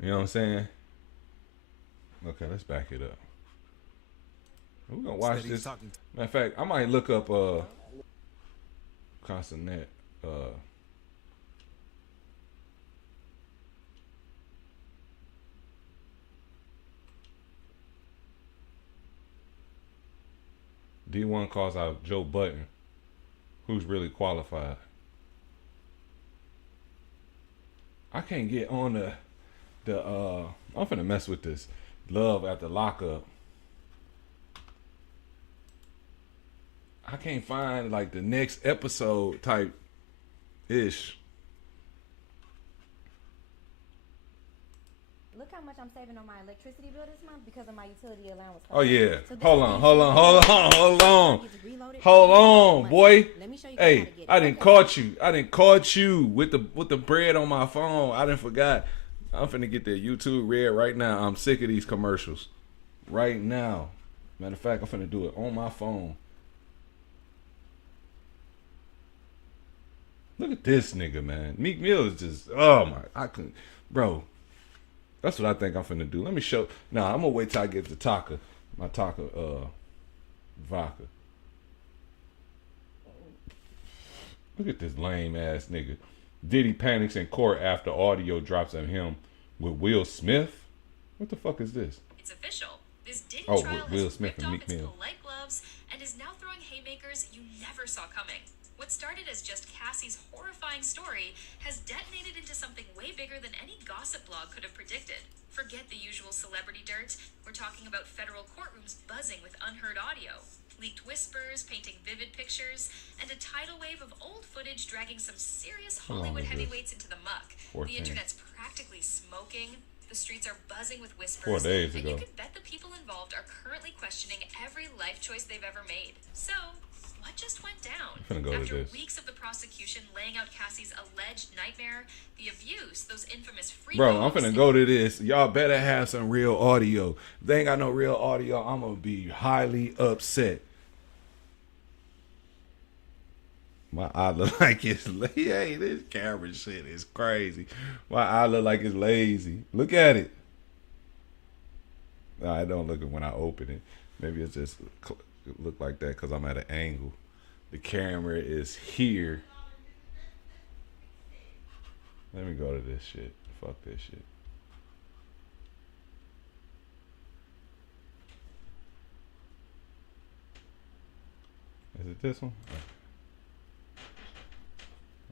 You know what I'm saying? Okay, let's back it up. We're gonna watch this. Matter of fact, I might look up Consonant. Uh, D1 calls out Joe Button, who's really qualified. I can't get on the. I'm finna mess with this. Love at the lockup. I can't find like the next episode type ish. Look how much I'm saving on my electricity bill this month because of my utility allowance. Oh yeah. So hold on, boy. Let me show you hey, I didn't caught you. I didn't caught you with the bread on my phone. I didn't forgot. I'm finna get that YouTube red right now. I'm sick of these commercials. Right now. Matter of fact, I'm finna do it on my phone. Look at this nigga, man. Meek Mill is just, oh my, I couldn't, bro. That's what I think I'm finna do. Let me show. Nah, I'm gonna wait till I get the Taka, my Taka, vodka. Look at this lame ass nigga. Diddy panics in court after audio drops of him with Will Smith. What the fuck is this? It's official. This Diddy trial Will Smith and Meek Mill. Polite gloves and is now throwing haymakers you never saw coming. What started as just Cassie's horrifying story has detonated into something way bigger than any gossip blog could have predicted. Forget the usual celebrity dirt. We're talking about federal courtrooms buzzing with unheard audio, leaked whispers painting vivid pictures, and a tidal wave of old footage dragging some serious Hollywood heavyweights into the muck. 14. The internet's practically smoking. The streets are buzzing with whispers. 4 days ago. And you can bet the people involved are currently questioning every life choice they've ever made. So, what just went down? After weeks of the prosecution laying out Cassie's alleged nightmare, the abuse, those infamous free Bro, I'm finna go to this. Y'all better have some real audio. If they ain't got no real audio, I'm gonna be highly upset. My eye look like it's lazy. Hey, this camera shit is crazy. My eye look like it's lazy. Look at it. No, I don't look at when I open it. Maybe it's just look like that because I'm at an angle. The camera is here. Let me go to this shit. Fuck this shit. Is it this one?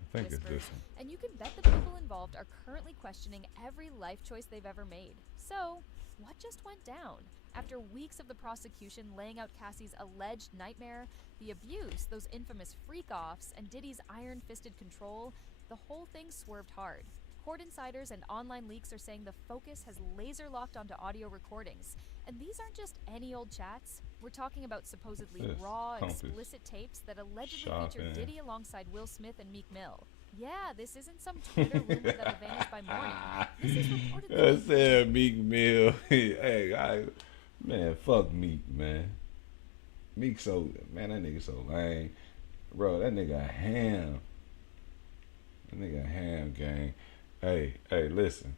I think it's this one. And you can bet the people involved are currently questioning every life choice they've ever made. So, what just went down? After weeks of the prosecution laying out Cassie's alleged nightmare, the abuse, those infamous freak-offs, and Diddy's iron-fisted control, the whole thing swerved hard. Court insiders and online leaks are saying the focus has laser-locked onto audio recordings. And these aren't just any old chats. We're talking about supposedly raw, explicit tapes that allegedly feature Diddy alongside Will Smith and Meek Mill. Yeah, this isn't some Twitter rumor that'll vanish by morning. This is reportedly... I said Meek Mill. Hey, man, fuck Meek, man. Meek so... Man, that nigga so lame. Bro, that nigga a ham. That nigga a ham, gang. Hey, listen.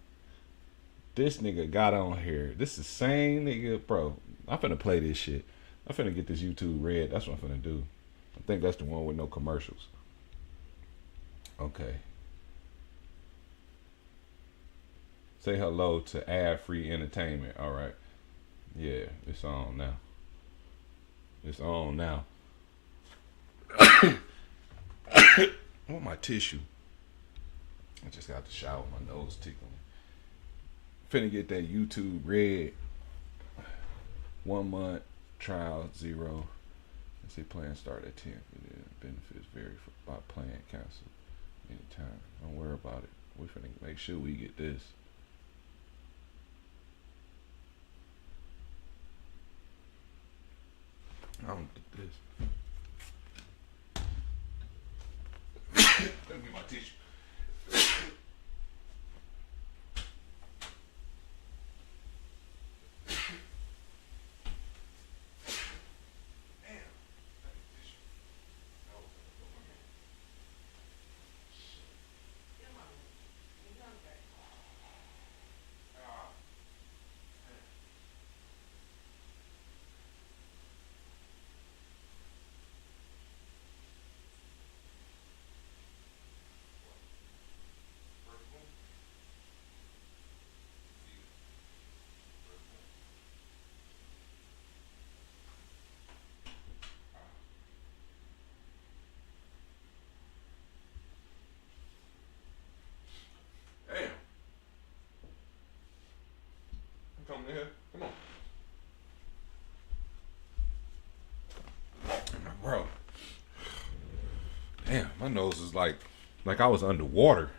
This nigga got on here. This is the same nigga, bro. I'm finna play this shit. I'm finna get this YouTube red. That's what I'm finna do. I think that's the one with no commercials. Okay. Say hello to ad-free entertainment. All right. Yeah, it's on now. It's on now. I want my tissue. I just got to shower. My nose tickling. Finna get that YouTube red. 1 month trial 0. Let's see, plan start at 10. Benefits vary by plan cancel anytime. Don't worry about it. We finna make sure we get this. I don't get this. Let me get my tissue. something in here. Come on. Bro. Damn, my nose is like I was underwater.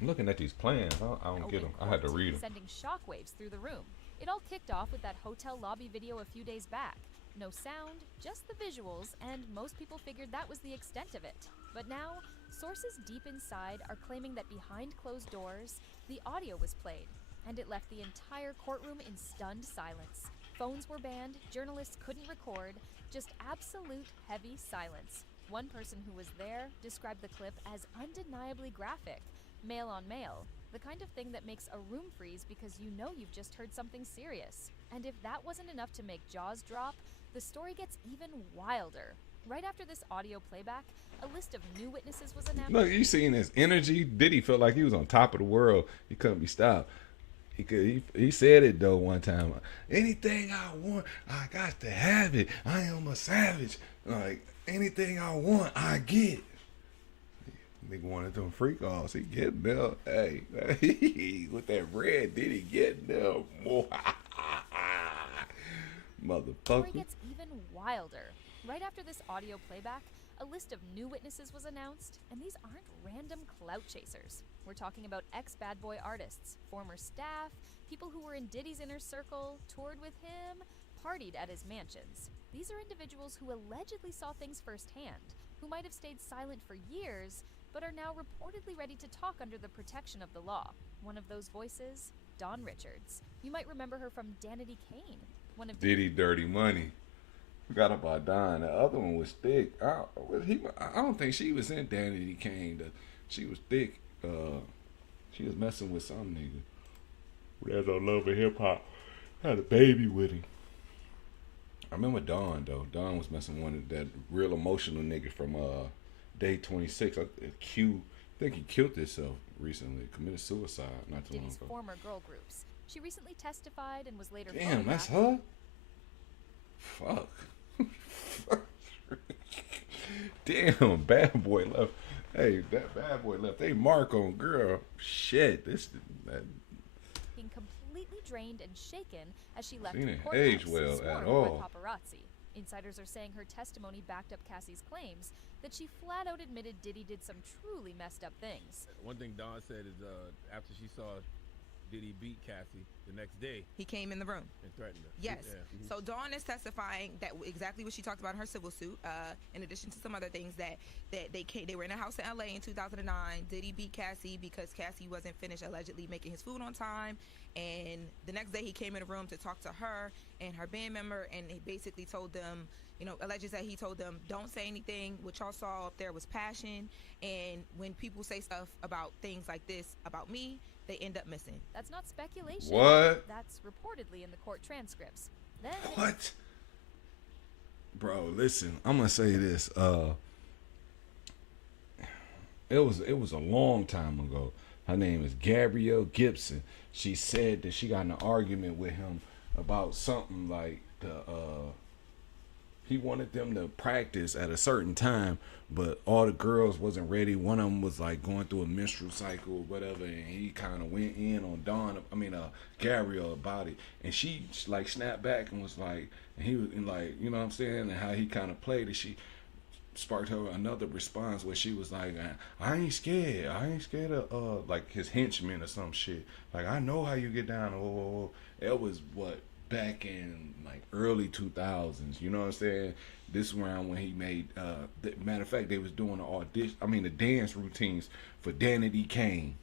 I'm looking at these plans. I don't get them. I had to read them. Sending shockwaves through the room. It all kicked off with that hotel lobby video a few days back. No sound, just the visuals, and most people figured that was the extent of it. But now, sources deep inside are claiming that behind closed doors, the audio was played, and it left the entire courtroom in stunned silence. Phones were banned, journalists couldn't record, just absolute heavy silence. One person who was there described the clip as undeniably graphic, male on male, the kind of thing that makes a room freeze because you know you've just heard something serious. And if that wasn't enough to make jaws drop, the story gets even wilder. Right after this audio playback, a list of new witnesses was announced. Look, you seen his energy? Diddy felt like he was on top of the world. He couldn't be stopped. He said it though one time. Anything I want, I got to have it. I am a savage. Like anything I want, I get. Nigga wanted them freak offs. He getting them. Hey, with that bread, Diddy getting them. Motherfucker. Story gets even wilder. Right after this audio playback, a list of new witnesses was announced, and these aren't random clout chasers. We're talking about ex-Bad Boy artists, former staff, people who were in Diddy's inner circle, toured with him, partied at his mansions. These are individuals who allegedly saw things firsthand, who might have stayed silent for years, but are now reportedly ready to talk under the protection of the law. One of those voices, Dawn Richards. You might remember her from Diddy-Dirty Money. Diddy-Dirty Money. Forgot about Don. The other one was thick. I don't think she was in Diddy-Dirty Kane. She was thick. She was messing with some nigga. That's on Love and Hip Hop. Had a baby with him. I remember Don though. Don was messing with one of that real emotional nigga from Day 26. I think he killed himself recently. Committed suicide not too long Diddy's ago. former girl groups. She recently testified and was later Damn, that's photographed. her? Fuck. Damn, Bad Boy left. Hey, that Bad Boy left. They mark on girl. Shit, that Being completely drained and shaken as she left She the didn't courthouse, age well swarmed at by all. paparazzi. Insiders are saying her testimony backed up Cassie's claims that she flat out admitted Diddy did some truly messed up things. One thing Dawn said is after she saw Diddy beat Cassie the next day He came in the room. and threatened her. Yes. Yeah. So Dawn is testifying that exactly what she talked about in her civil suit. In addition to some other things that they were in a house in LA in 2009. Diddy beat Cassie because Cassie wasn't finished allegedly making his food on time. And the next day he came in the room to talk to her and her band member, and he basically told them, alleges that he told them, don't say anything. What y'all saw up there was passion. And when people say stuff about things like this about me, they end up missing. That's not speculation. What? That's reportedly in the court transcripts. Then What? Bro, listen, I'm gonna say this. It was a long time ago. Her name is Gabrielle Gibson. She said that she got in an argument with him about something like he wanted them to practice at a certain time, but all the girls wasn't ready. One of them was like going through a menstrual cycle or whatever, and he kind of went in on Gabrielle about it, and she like snapped back and was like, and he was like, you know what I'm saying, and how he kind of played it. She sparked her another response where she was like, I ain't scared of like his henchmen or some shit. Like, I know how you get down. It was back in like early 2000s, you know what I'm saying? This round when he made matter of fact, they was doing the dance routines for Danity Kane.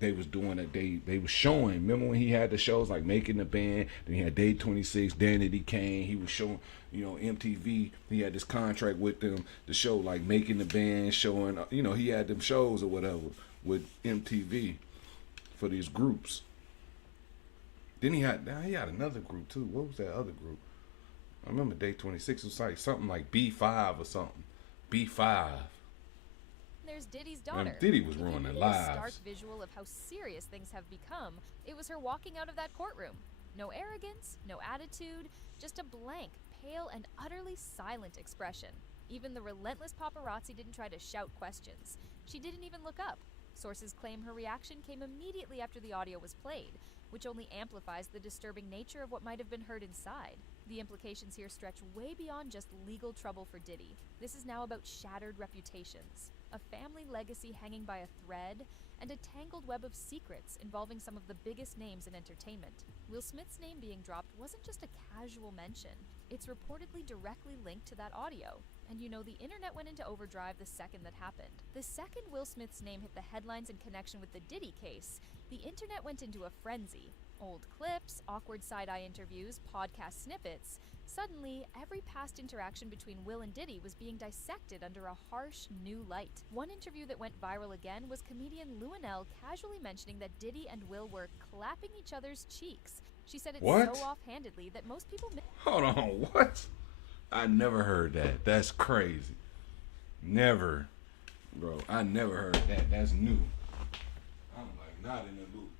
They was doing it. They was showing. Remember when he had the shows like Making the Band? Then he had Day 26, Danity Kane. He was showing, MTV. He had this contract with them to show like Making the Band, showing. He had them shows or whatever with MTV for these groups. Then he had another group too. What was that other group? I remember Day 26 was like something like B5 or something. B5. there's Diddy's daughter. Diddy was If you ruining needed lives. a stark visual of how serious things have become, it was her walking out of that courtroom. No arrogance, no attitude, just a blank, pale, and utterly silent expression. Even the relentless paparazzi didn't try to shout questions. She didn't even look up. Sources claim her reaction came immediately after the audio was played, which only amplifies the disturbing nature of what might have been heard inside. The implications here stretch way beyond just legal trouble for Diddy. This is now about shattered reputations, a family legacy hanging by a thread, and a tangled web of secrets involving some of the biggest names in entertainment. Will Smith's name being dropped wasn't just a casual mention. It's reportedly directly linked to that audio. And you know, the internet went into overdrive the second that happened. The second Will Smith's name hit the headlines in connection with the Diddy case, the internet went into a frenzy. Old clips, awkward side-eye interviews, podcast snippets. Suddenly, every past interaction between Will and Diddy was being dissected under a harsh, new light. One interview that went viral again was comedian Luanell casually mentioning that Diddy and Will were clapping each other's cheeks. She said it What? so offhandedly that most people... Hold on, what? I never heard that. That's crazy. Never. Bro, I never heard that. That's new. I'm like not in the loop.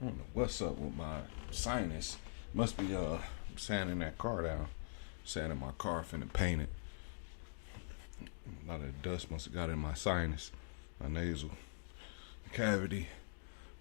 I don't know what's up with my sinus. Must be sanding that car down. Sanding my car, finna paint it. A lot of dust must have got in my sinus, my nasal cavity.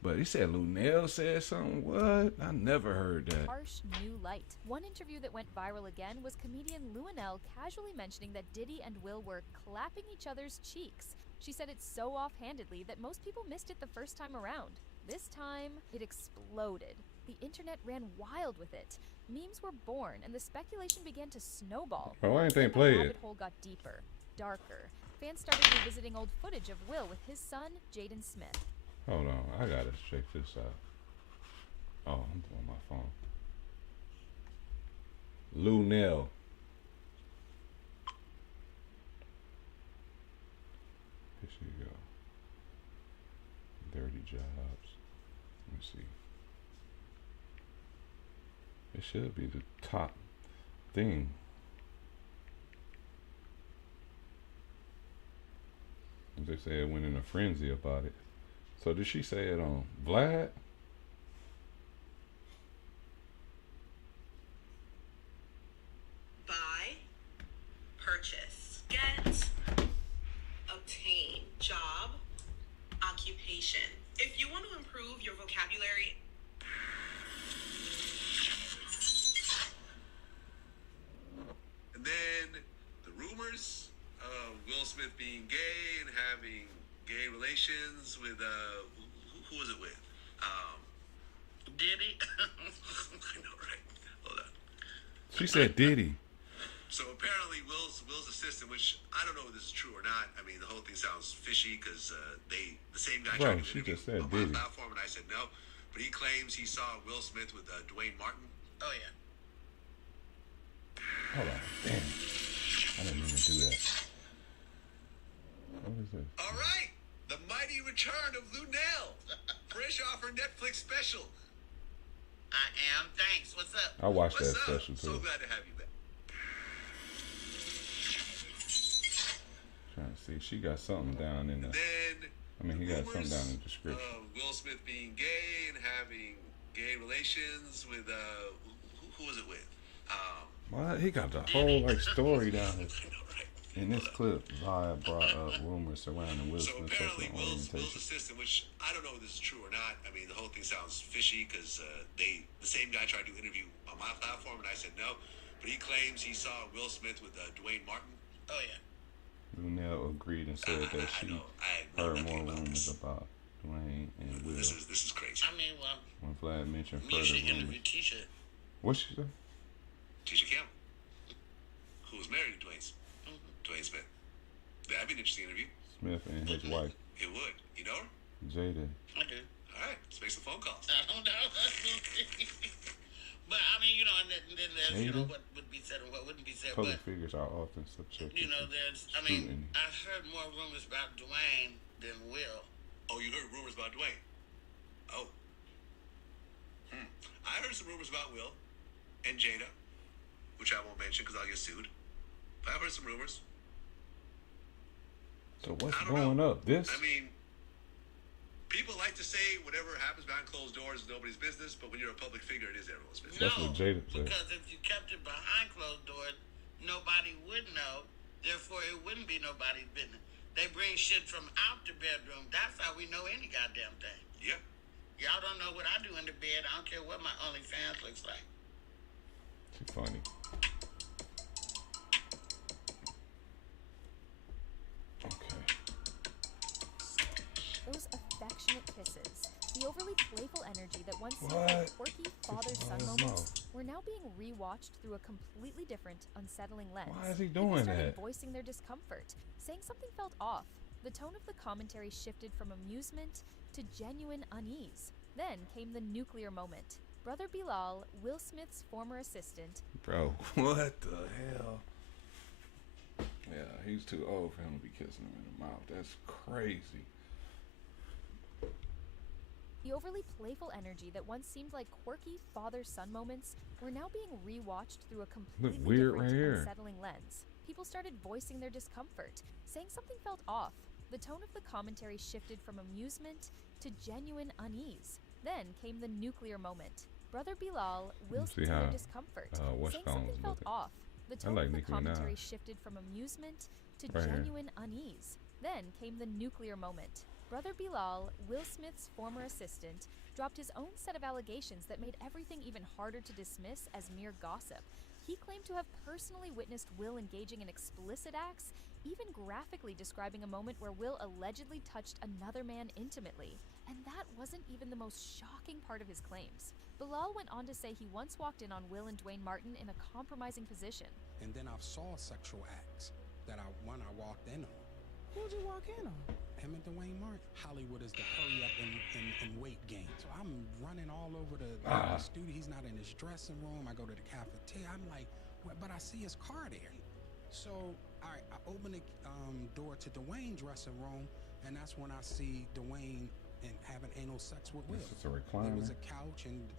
But he said Luanell said something. What? I never heard that. Harsh new light. One interview that went viral again was comedian Luanell casually mentioning that Diddy and Will were clapping each other's cheeks. She said it so offhandedly that most people missed it the first time around. This time, it exploded. The internet ran wild with it. Memes were born, and the speculation began to snowball. Oh, why ain't they Then play the it? rabbit hole got deeper, darker. Fans started revisiting old footage of Will with his son, Jaden Smith. Hold on, I gotta check this out. Oh, I'm on my phone. Luanell. Here she go. Dirty jobs. Let me see. It should be the top thing. They say it went in a frenzy about it. So did she say it on Vlad? Buy, purchase, get, obtain, job, occupation. If you want to improve your vocabulary, and then the rumors of Will Smith being gay and having gay relations with who was it with? Diddy. I know, right? Hold on. She said Diddy. So apparently Will's assistant, which I don't know if this is true or not. I mean, the whole thing sounds fishy because the same guy Bro, tried to she interview just said on Diddy. my platform, and I said no. But he claims he saw Will Smith with Dwayne Martin. Oh yeah. Hold on. Damn. I didn't even do that. What is this? All right, the mighty return of Luanell, fresh off her Netflix special. I am. Thanks. What's up? I watched What's that up? special So too. glad to have you back. Trying to see. She got something down in the. Then I mean, he got something rumors down in the description. of Will Smith being gay and having gay relations with who was it with? What? He got the whole like story down here. I know, right? In this clip, Zaya brought up rumors surrounding Will So Smith's apparently sexual Will's orientation. assistant, which I don't know if this is true or not. I mean, the whole thing sounds fishy because the same guy tried to interview on my platform, and I said no. But he claims he saw Will Smith with Dwayne Martin. Oh yeah. Luanell agreed and said that I she know. I know heard nothing more about rumors this. about Dwayne and Will. This is crazy. I mean, well, When Vlad mentioned we further should interview rumors. Tisha. What she said? Tisha Campbell, who was married to Dwayne Smith. That'd be an interesting interview. Smith and his wife, It would. You know her? Jada. I do. All right, let's make some phone calls. I don't know. But I mean, you know, on it, and then there's, you know, what would be said and what wouldn't be said. Public But, figures are often subjected you know, to there's, I scrutiny. mean, I've heard more rumors about Dwayne than Will. Oh, you heard rumors about Dwayne? Oh. I heard some rumors about Will and Jada, which I won't mention because I'll get sued. But I've heard some rumors. So what's blowing up? This? I mean, people like to say whatever happens behind closed doors is nobody's business, but when you're a public figure, it is everyone's business. That's what Jada said. Because if you kept it behind closed doors, nobody would know. Therefore, it wouldn't be nobody's business. They bring shit from out the bedroom. That's how we know any goddamn thing. Yeah. Y'all don't know what I do in the bed. I don't care what my OnlyFans looks like. Too funny. Okay. Those affectionate kisses, the overly playful energy that once seemed like quirky father-son moments were now being rewatched through a completely different, unsettling lens. Why is he People doing started that? voicing their discomfort, saying something felt off. The tone of the commentary shifted from amusement to genuine unease. Then came the nuclear moment. Brother Bilal, Will Smith's former assistant. Bro, what the hell? Yeah, he's too old for him to be kissing him in the mouth. That's crazy. The overly playful energy that once seemed like quirky father-son moments were now being rewatched through a completely weird different, right here. unsettling lens. People started voicing their discomfort, saying something felt off. The tone of the commentary shifted from amusement to genuine unease. Then came the nuclear moment. Brother Bilal, Will See Smith's how, discomfort, West saying Palm something was felt looking. off. The tone like of the Nicki commentary Minaj. shifted from amusement to Right here. genuine unease. Then came the nuclear moment. Brother Bilal, Will Smith's former assistant, dropped his own set of allegations that made everything even harder to dismiss as mere gossip. He claimed to have personally witnessed Will engaging in explicit acts, even graphically describing a moment where Will allegedly touched another man intimately. And that wasn't even the most shocking part of his claims. Bilal went on to say he once walked in on Will and Dwayne Martin in a compromising position. And then I saw sexual acts that I walked in on. Who'd you walk in on? Him and Dwayne Martin. Hollywood is the hurry up and weight gain. So I'm running all over the studio. He's not in his dressing room. I go to the cafeteria. I'm like, well, but I see his car there. So I open the door to Dwayne's dressing room, and that's when I see Dwayne and having anal sex with Will. This is a recliner. There was a couch, and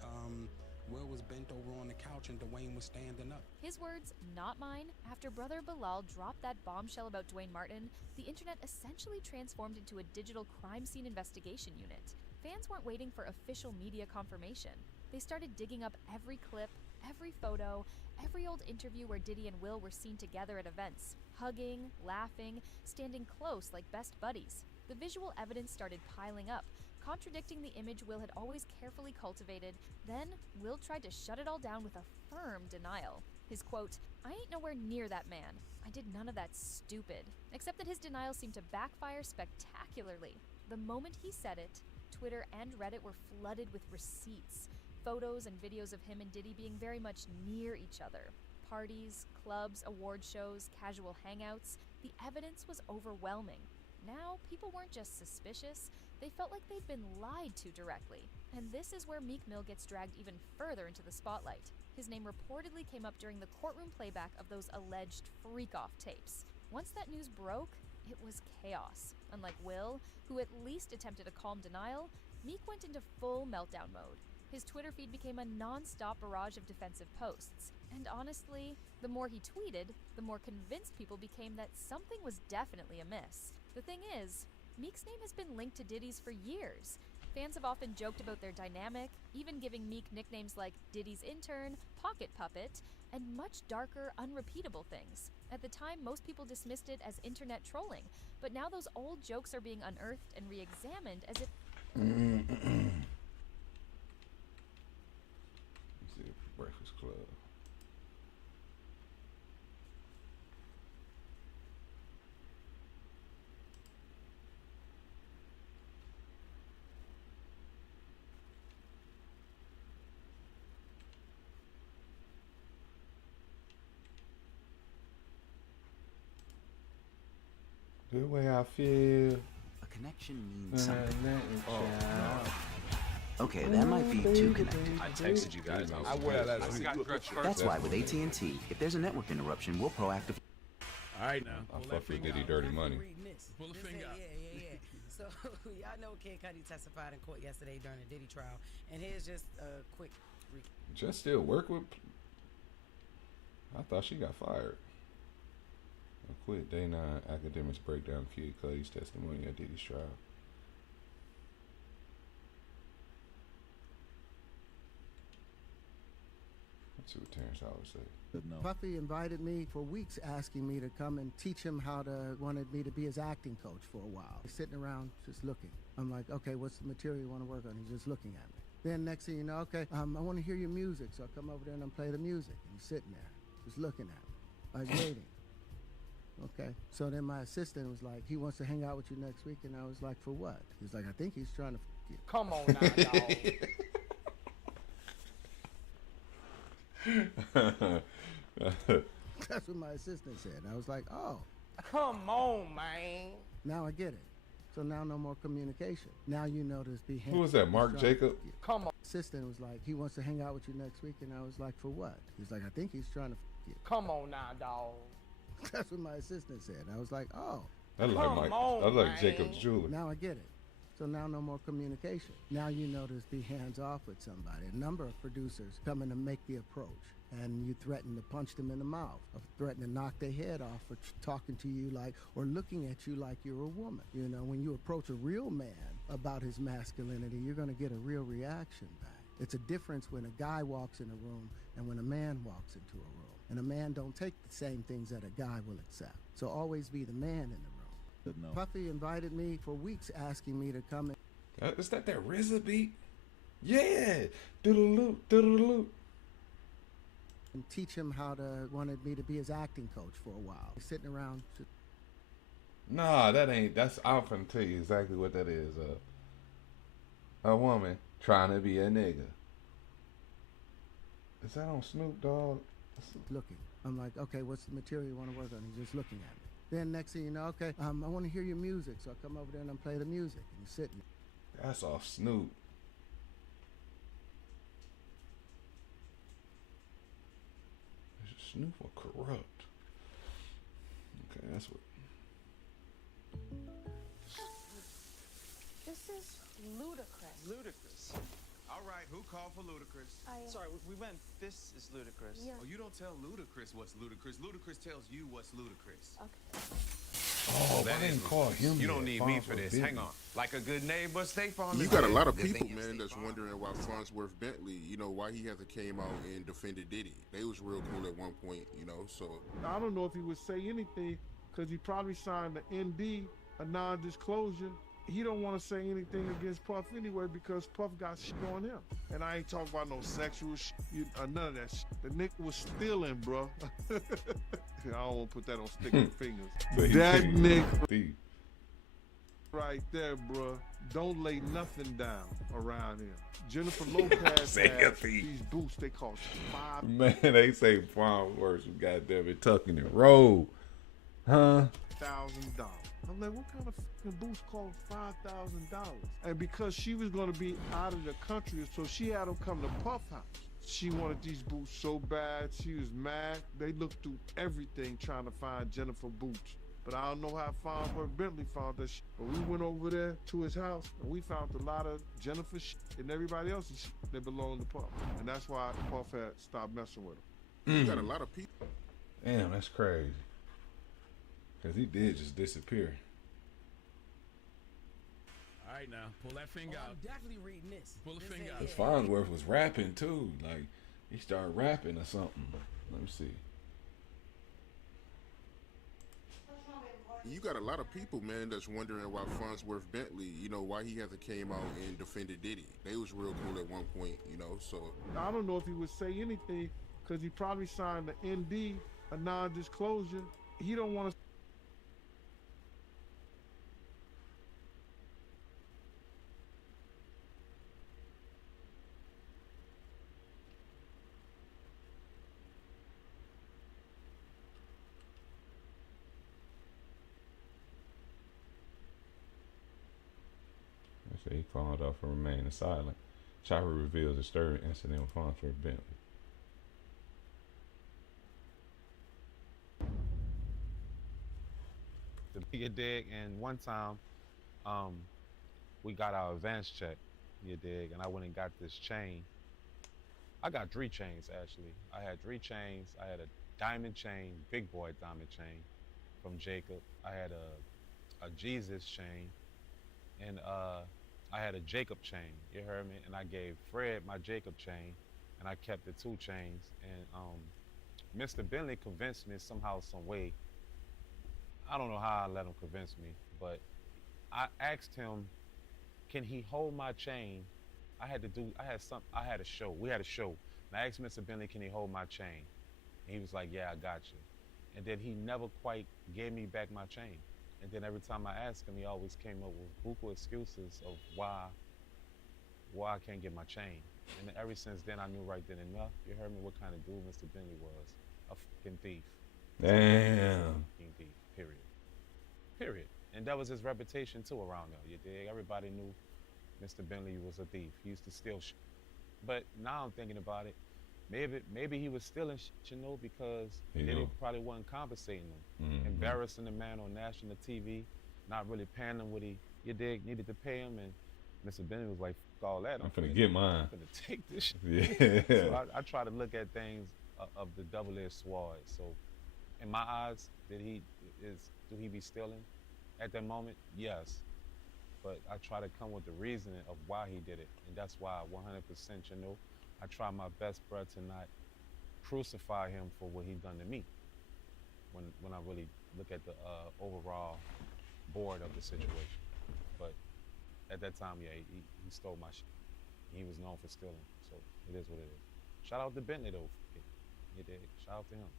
Will was bent over on the couch, and Dwayne was standing up. His words, not mine. After brother Bilal dropped that bombshell about Dwayne Martin, the internet essentially transformed into a digital crime scene investigation unit. Fans weren't waiting for official media confirmation. They started digging up every clip, every photo, every old interview where Diddy and Will were seen together at events, hugging, laughing, standing close like best buddies. The visual evidence started piling up, contradicting the image Will had always carefully cultivated. Then, Will tried to shut it all down with a firm denial. His quote, "I ain't nowhere near that man. I did none of that stupid." Except that his denial seemed to backfire spectacularly. The moment he said it, Twitter and Reddit were flooded with receipts, photos and videos of him and Diddy being very much near each other. Parties, clubs, award shows, casual hangouts. The evidence was overwhelming. Now, people weren't just suspicious, they felt like they'd been lied to directly. And this is where Meek Mill gets dragged even further into the spotlight. His name reportedly came up during the courtroom playback of those alleged freak-off tapes. Once that news broke, it was chaos. Unlike Will, who at least attempted a calm denial, Meek went into full meltdown mode. His Twitter feed became a non-stop barrage of defensive posts. And honestly, the more he tweeted, the more convinced people became that something was definitely amiss. The thing is, Meek's name has been linked to Diddy's for years. Fans have often joked about their dynamic, even giving Meek nicknames like Diddy's intern, Pocket Puppet, and much darker, unrepeatable things. At the time, most people dismissed it as internet trolling, but now those old jokes are being unearthed and re-examined as if... Let's see, Breakfast Club. The way I feel. A connection means something. Oh, no. Okay, that might be too connected. I texted you guys. I wear that last week. That's why with AT&T, if there's a network interruption, we'll proactively... All right, now. I fuck with Diddy-Dirty Money. Pull the finger out. Yeah. So, y'all know Kid Cudi testified in court yesterday during the Diddy trial. And here's just a quick... Just still work with... I thought she got fired. I quit. Day 9 academics break down Kid Cudi's testimony at Diddy's trial. Let's see what Terrence Howard said. No. Puffy invited me for weeks, asking me to come and teach him wanted me to be his acting coach for a while. He's sitting around just looking. I'm like, okay, what's the material you want to work on? He's just looking at me. Then next thing you know, okay, I want to hear your music. So I come over there and I play the music. And he's sitting there, just looking at me. I was waiting. Okay. So then my assistant was like, he wants to hang out with you next week. And I was like, for what? He's like, I think he's trying to you. Come on now, dog. That's what my assistant said. I was like, oh. Come on, man. Now I get it. So now no more communication. Now you know this behavior. Who was that, Mark Jacob? Come on. Assistant was like, he wants to hang out with you next week. And I was like, for what? He's like, I think he's trying to you. Come on now, dog. That's what my assistant said. I was like, oh. I like Jacob's jeweler. Now I get it. So now no more communication. Now you know to be hands off with somebody. A number of producers coming to make the approach. And you threaten to punch them in the mouth, or threaten to knock their head off for talking to you like, or looking at you like you're a woman. You know, when you approach a real man about his masculinity, you're going to get a real reaction back. It's a difference when a guy walks in a room and when a man walks into a room. And a man don't take the same things that a guy will accept. So always be the man in the room. No. Puffy invited me for weeks, asking me to come in. Is that RZA beat? Yeah. Doodle-loop, doodle-loop. And teach him wanted me to be his acting coach for a while. He's sitting around. Nah, I'm finna tell you exactly what that is. A woman trying to be a nigga. Is that on Snoop Dogg? Looking. I'm like, okay, what's the material you want to work on? He's just looking at me. Then next thing you know, okay, I want to hear your music. So I come over there and I play the music. And he's sitting there. That's off Snoop. Snoop or corrupt? Okay, that's what. This is ludicrous. Ludicrous. All right, who called for ludicrous? Sorry, we meant this is ludicrous. Yeah. Oh, you don't tell ludicrous what's ludicrous. Ludicrous tells you what's ludicrous. Okay. Oh, I didn't call him. You don't need me for this. Hang on. Like a good neighbor, State Farm. You got a lot of people, man, that's wondering why Fonzworth Bentley, why he hasn't came out and defended Diddy. They was real cool at one point, so. I don't know if he would say anything because he probably signed the ND, a non-disclosure. He don't want to say anything against Puff anyway because Puff got shit on him. And I ain't talking about no sexual shit, none of that shit. The nigga was stealing, bro. I don't want to put that on sticky fingers. That nigga right there, bro. Don't lay nothing down around him. Jennifer Lopez has these boots they cost $5. Man, they say Fonzworth, you goddamn it, tucking and roll. Huh? $1,000. I'm like, what kind of fucking boots cost $5,000? And because she was gonna be out of the country, so she had them come to Puff House. She wanted these boots so bad, she was mad. They looked through everything trying to find Jennifer boots. But I don't know how Fonzworth Bentley found that shit. But we went over there to his house and we found a lot of Jennifer shit and everybody else's shit that belonged to Puff. And that's why Puff had stopped messing with him. You got a lot of people. Damn, that's crazy. Because he did just disappear. All right, now, pull that finger out. I'm definitely reading this. Pull the finger out. Because Fonzworth was rapping, too. Like, he started rapping or something. Let me see. You got a lot of people, man, that's wondering why Fonzworth Bentley, why he hasn't came out and defended Diddy. They was real cool at one point, so. I don't know if he would say anything because he probably signed the ND, a non-disclosure. He don't want to. He called off for remaining silent. Chopper reveals a stirring incident with Fonzworth Bentley. You dig? And one time, we got our advance check, you dig? And I went and got this chain. I got 3 chains, actually. I had 3 chains. I had a diamond chain, big boy diamond chain from Jacob. I had a Jesus chain, and I had a Jacob chain, you heard me? And I gave Fred my Jacob chain, and I kept the 2 chains. And Mr. Bentley convinced me somehow, some way. I don't know how I let him convince me, but I asked him, can he hold my chain? I had a show. We had a show. And I asked Mr. Bentley, can he hold my chain? And he was like, yeah, I got you. And then he never quite gave me back my chain. And then every time I asked him, he always came up with buku excuses of why I can't get my chain. And then ever since then, I knew right then and there, you heard me, what kind of dude Mr. Bentley was. A fucking thief. Damn. Fucking thief, period. Period. And that was his reputation too around there, you dig? Everybody knew Mr. Bentley was a thief. He used to steal shit. But now I'm thinking about it, maybe he was stealing shit, you know, because Diddy probably wasn't compensating him. Embarrassing the man on national TV, not really paying him what he, you dig, needed to pay him. And Mr. Bentley was like, fuck all that. I'm finna get mine. I'm finna take this shit. Yeah. So I try to look at things of the double-edged sword. So in my eyes, do he be stealing at that moment? Yes. But I try to come with the reasoning of why he did it. And that's why 100%, you know, I try my best, bro, to not crucify him for what he done to me. When I really look at the overall board of the situation. But at that time, yeah, he stole my shit. He was known for stealing, so it is what it is. Shout out to Bentley though, you did. Shout out to him.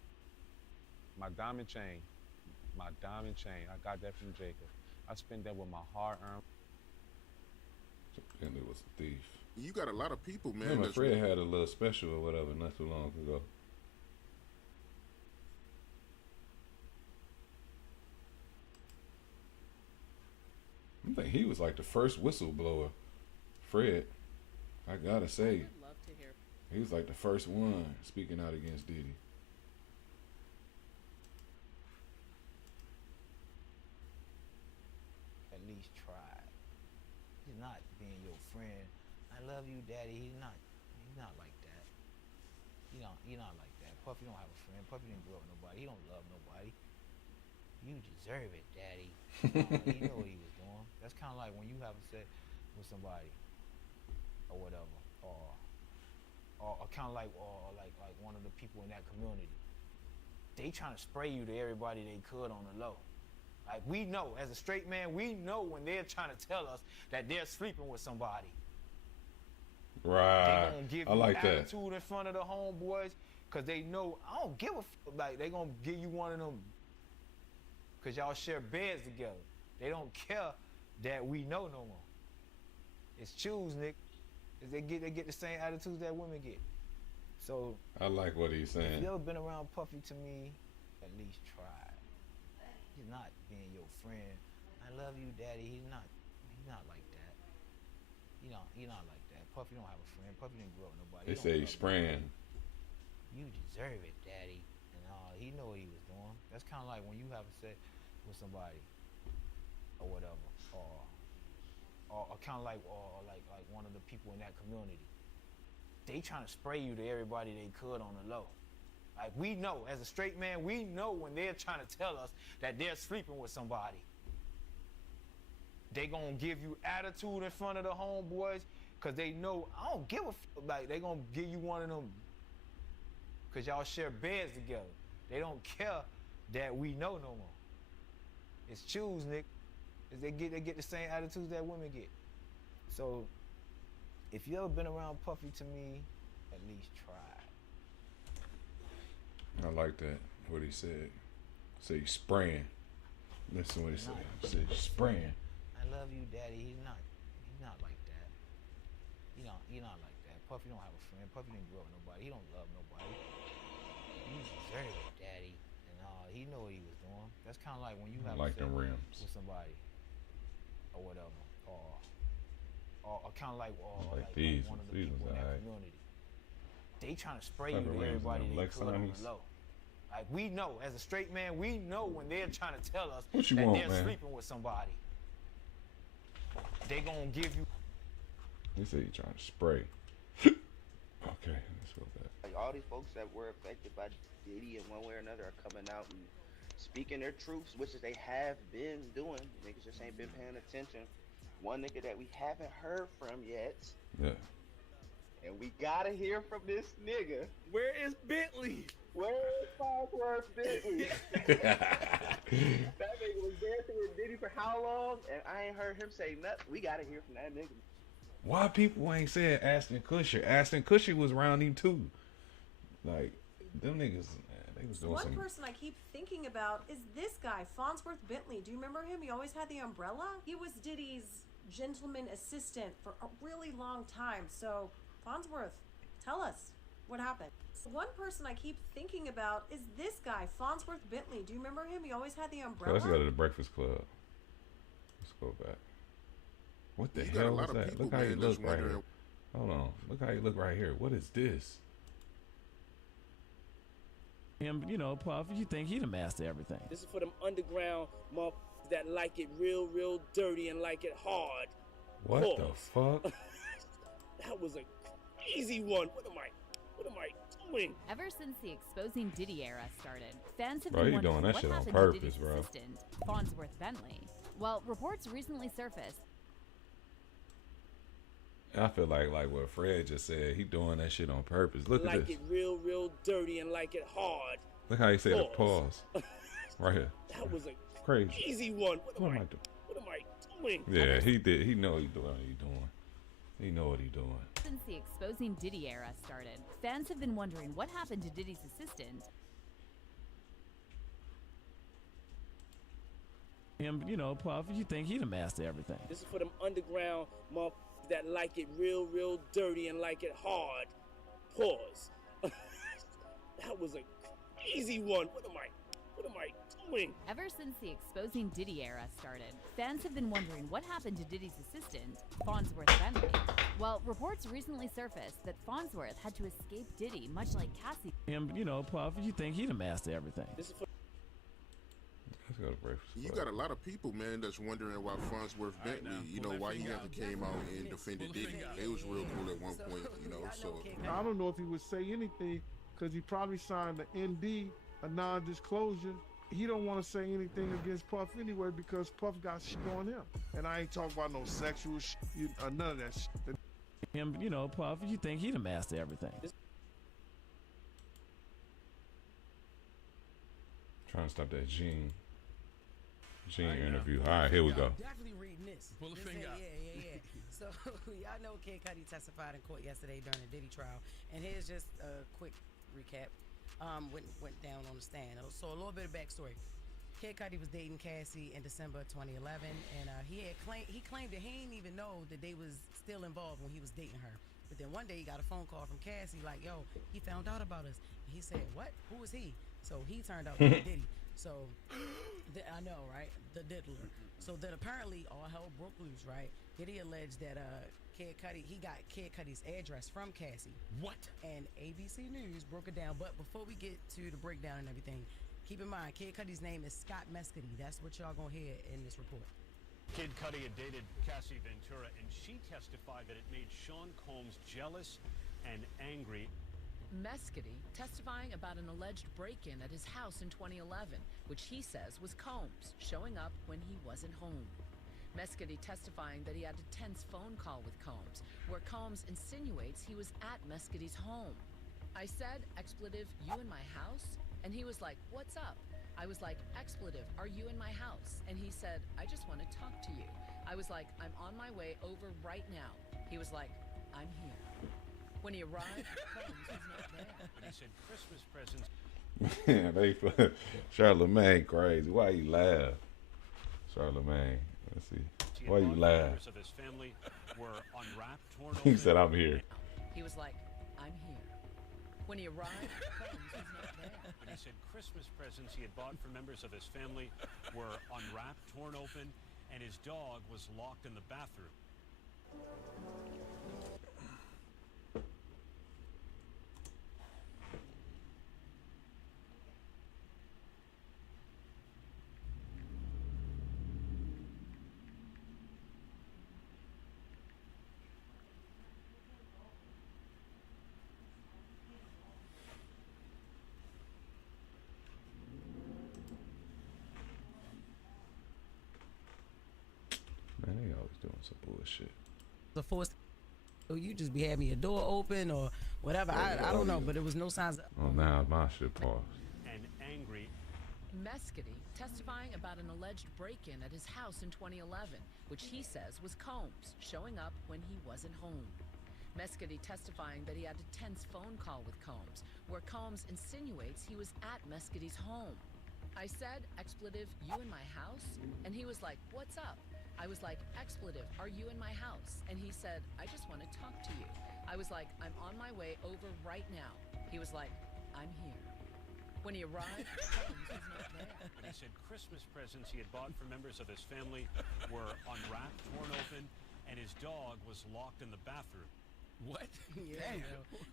My diamond chain, I got that from Jacob. I spent that with my hard-earned. Bentley was a thief. You got a lot of people, man. Remember Fred had a little special or whatever not too long ago. I think he was like the first whistleblower. Fred, I gotta say, I'd love to hear. he was like the first one speaking out against Diddy. At least try. He's not being your friend. I love you, Daddy. He's not like that. You're not like that. Puffy don't have a friend. Puffy didn't grow up with nobody. He don't love nobody. You deserve it, Daddy. You know what he was doing. That's kind of like when you have a set with somebody or whatever, or kind of like one of the people in that community. They trying to spray you to everybody they could on the low. Like, we know, as a straight man, we know when they're trying to tell us that they're sleeping with somebody. Right. They gonna give I you like that. attitude in front of the homeboys, because they know, I don't give a fuck. Like, they gonna give you one of them, because y'all share beds together. They don't care that we know no more. It's choose, Nick. They get the same attitudes that women get. So I like what he's if saying. you ever been around Puffy, to me, at least try. He's not being your friend. I love you, Daddy. He's not like that. You're not like that. Puffy don't have a friend. Puffy didn't grow up with nobody. They say he's spraying. You deserve it, Daddy. And he know what he was doing. That's kind of like when you have a set with somebody or whatever, or kind of like one of the people in that community. They trying to spray you to everybody they could on the low. Like, we know, as a straight man, we know when they're trying to tell us that they're sleeping with somebody. They gonna give you attitude in front of the homeboys, because they know, I don't give a fuck. Like, they gonna give you one of them, because y'all share beds together. They don't care that we know no more. It's choose, Nick. They get the same attitudes that women get. So, if you ever been around Puffy, to me, at least try. I like that, what he said. Say he's spraying. Listen what he said. He said he's spraying. I love you, Daddy. He's not like that. You're not like that. Puffy don't have a friend. Puffy didn't grow up with nobody. He don't love nobody. You deserve it, Daddy. And he know what he was doing. That's kind of like when you have I like a them set rims. with somebody or whatever, or or kind of like these one of the ones, people in that alright. community. They trying to spray you Pepper with rings everybody and they could on Lexanis. the low. Like we know, as a straight man, we know when they're trying to tell us What you that want, they're man? sleeping with somebody. They gonna give you. He said he trying to spray. Okay, let's go back. Like all these folks that were affected by Diddy in one way or another are coming out and speaking their truths, which is they have been doing. Niggas just ain't been paying attention. One nigga that we haven't heard from yet. Yeah. And we gotta hear from this nigga. Where is Bentley? Where is Fonzworth Bentley? That nigga was dancing with Diddy for how long? And I ain't heard him say nothing. We gotta hear from that nigga. Why people ain't saying Ashton Kutcher? Ashton Kutcher was around him too. Like, them niggas, man, they was doing One some... person I keep thinking about is this guy, Fonzworth Bentley. Do you remember him? He always had the umbrella. He was Diddy's gentleman assistant for a really long time. So, Fonzworth, tell us what happened. One person I keep thinking about is this guy, Fonzworth Bentley. Do you remember him? He always had the umbrella. Let's go to the Breakfast Club. Let's go back. What the You got a hell lot was of that? people, Look how he man, look that's right here. wondering- Hold on. Look how he look right here. What is this? Him, you know, Puff, you think he the master of everything. This is for them underground motherfuckers that like it real, real dirty and like it hard. What the fuck? That was a crazy one. What am I doing? Ever since the exposing Diddy era started, fans have Bro, been you doing wondering that what shit on happened purpose, to Diddy's bro. assistant, Fonzworth Bentley. Well, reports recently surfaced I feel like what Fred just said, he doing that shit on purpose. Look like at this. it real, real dirty and like it hard. Look how he said the pause. Right here. That was a Crazy. crazy one. What am I doing? What am I doing? Yeah, he did. He know he doing what he doing. He know what he doing. since the exposing Diddy era started. Fans have been wondering what happened to Diddy's assistant. Him, you know, Puff, you think he the master of everything. This is for them underground motherfuckers that like it real, real dirty and like it hard. Pause. That was a crazy one. What am I doing? Ever since the exposing Diddy era started, fans have been wondering what happened to Diddy's assistant, Fonzworth Bentley. Well, reports recently surfaced that Fonzworth had to escape Diddy, much like Cassie. Him, you know, Puff, you think he the master of everything. This is for Let's go to breakfast. You got a lot of people, man, that's wondering why Fonzworth Bentley, you know, why he hasn't came out and defended Diddy. They was real cool at one point, you know, so. I don't know if he would say anything because he probably signed the ND, a non-disclosure. He don't want to say anything against Puff anyway because Puff got shit on him. And I ain't talking about no sexual shit, none of that shit. Him, you know, Puff, you think he the master of everything. Trying to stop that Gene interview. All right, here we go. Definitely reading this. Pull a This finger ain't- out. Yeah. So y'all know Kid Cudi testified in court yesterday during the Diddy trial, and here's just a quick recap. Went down on the stand. So a little bit of backstory. Kid Cudi was dating Cassie in December 2011, and he claimed that he didn't even know that they was still involved when he was dating her. But then one day he got a phone call from Cassie like, "Yo, he found out about us." And he said, "What? Who was he?" So he turned out to be Diddy. So I know, right? The diddler. So then apparently all hell broke loose, right? Diddy alleged that Kid Cudi, he got Kid Cudi's address from Cassie. What? And ABC News broke it down. But before we get to the breakdown and everything, keep in mind, Kid Cudi's name is Scott Mescudi. That's what y'all gonna hear in this report. Kid Cudi had dated Cassie Ventura, and she testified that it made Sean Combs jealous and angry. Mescudi testifying about an alleged break-in at his house in 2011, which he says was Combs showing up when he wasn't home. Mescudi testifying that he had a tense phone call with Combs, where Combs insinuates he was at Mescudi's home. I said, "Expletive, you in my house?" And he was like, "What's up?" I was like, "Expletive, are you in my house?" And he said, "I just want to talk to you." I was like, "I'm on my way over right now." He was like, "I'm here." When he arrived, Combs was not there. But he said Christmas presents. Yeah, they Charlamagne crazy. Why you laugh? Charlamagne. Let's see. Why you laugh? Members of his family were unwrapped, torn He open. said, "I'm here." He was like, "I'm here." When he arrived, Combs was not there. But he said Christmas presents he had bought for members of his family were unwrapped, torn open, and his dog was locked in the bathroom. Man, they always doing some bullshit. The force. So you just be having your door open or whatever. I don't know, but there was no signs of. Oh, now my shit paused. And angry. Mescudi testifying about an alleged break-in at his house in 2011, which he says was Combs showing up when he wasn't home. Mescudi testifying that he had a tense phone call with Combs, where Combs insinuates he was at Mescudi's home. I said, expletive, you in my house? And he was like, what's up? I was like, expletive, are you in my house? And he said, I just want to talk to you. I was like, I'm on my way over right now. He was like, I'm here. When he arrived, Combs was not there. And he said Christmas presents he had bought for members of his family were unwrapped, torn open, and his dog was locked in the bathroom. What? Yeah.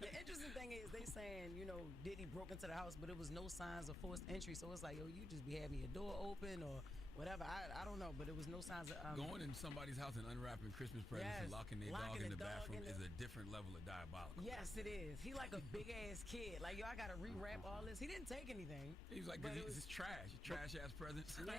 The interesting thing is they saying, you know, Diddy broke into the house, but it was no signs of forced entry. So it's like, yo, you just be having your door open or whatever. I don't know, but it was no signs of going in somebody's house and unwrapping Christmas presents and locking their dog in the bathroom is a different level of diabolical. Yes, it is. He like a big ass kid. Like, yo, I gotta rewrap all this. He didn't take anything. He was like, this is trash. Trash ass presents. Yeah.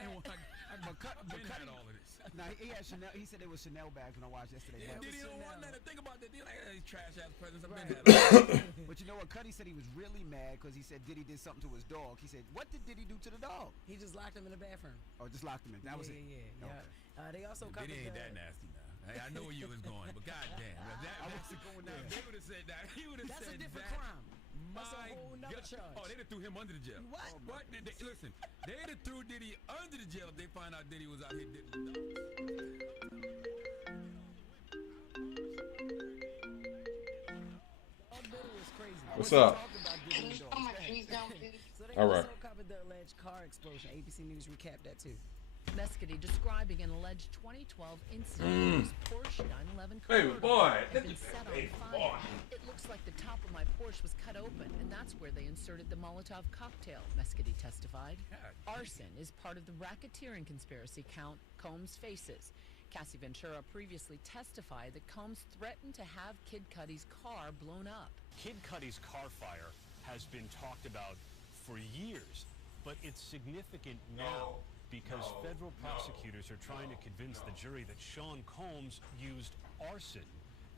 I've been had all of this. Nah, he had Chanel. He said it was Chanel bags when I watched yesterday. Yeah, Diddy don't want nothing. Think about that. They're like, these trash ass presents. I've been had all of this. But you know what? Cuddy said he was really mad because he said Diddy did something to his dog. He said, what did Diddy do to the dog? He just locked him in the bathroom. Oh, just locked him in. That was it. Yeah. Okay. They also covered Diddy ain't that nasty now. Hey, I know where you was going, but goddamn, I wasn't going there. They would have said that. He would have said that's a different that. crime. That's a whole nother charge. Oh, they'd have threw him under the jail. What? What? Listen, they'd have threw Diddy under the jail if they find out Diddy was out here diddling. What's up? So they All right. also covered the alleged car explosion. ABC News recapped that too. Mescudi describing an alleged 2012 incident where his Porsche 911 Baby convertible boy, had been look at set that on baby fire. boy. It looks like the top of my Porsche was cut open, and that's where they inserted the Molotov cocktail, Mescudi testified. Arson is part of the racketeering conspiracy count Combs faces. Cassie Ventura previously testified that Combs threatened to have Kid Cudi's car blown up. Kid Cudi's car fire has been talked about for years, but it's significant now because federal prosecutors are trying to convince the jury that Sean Combs used arson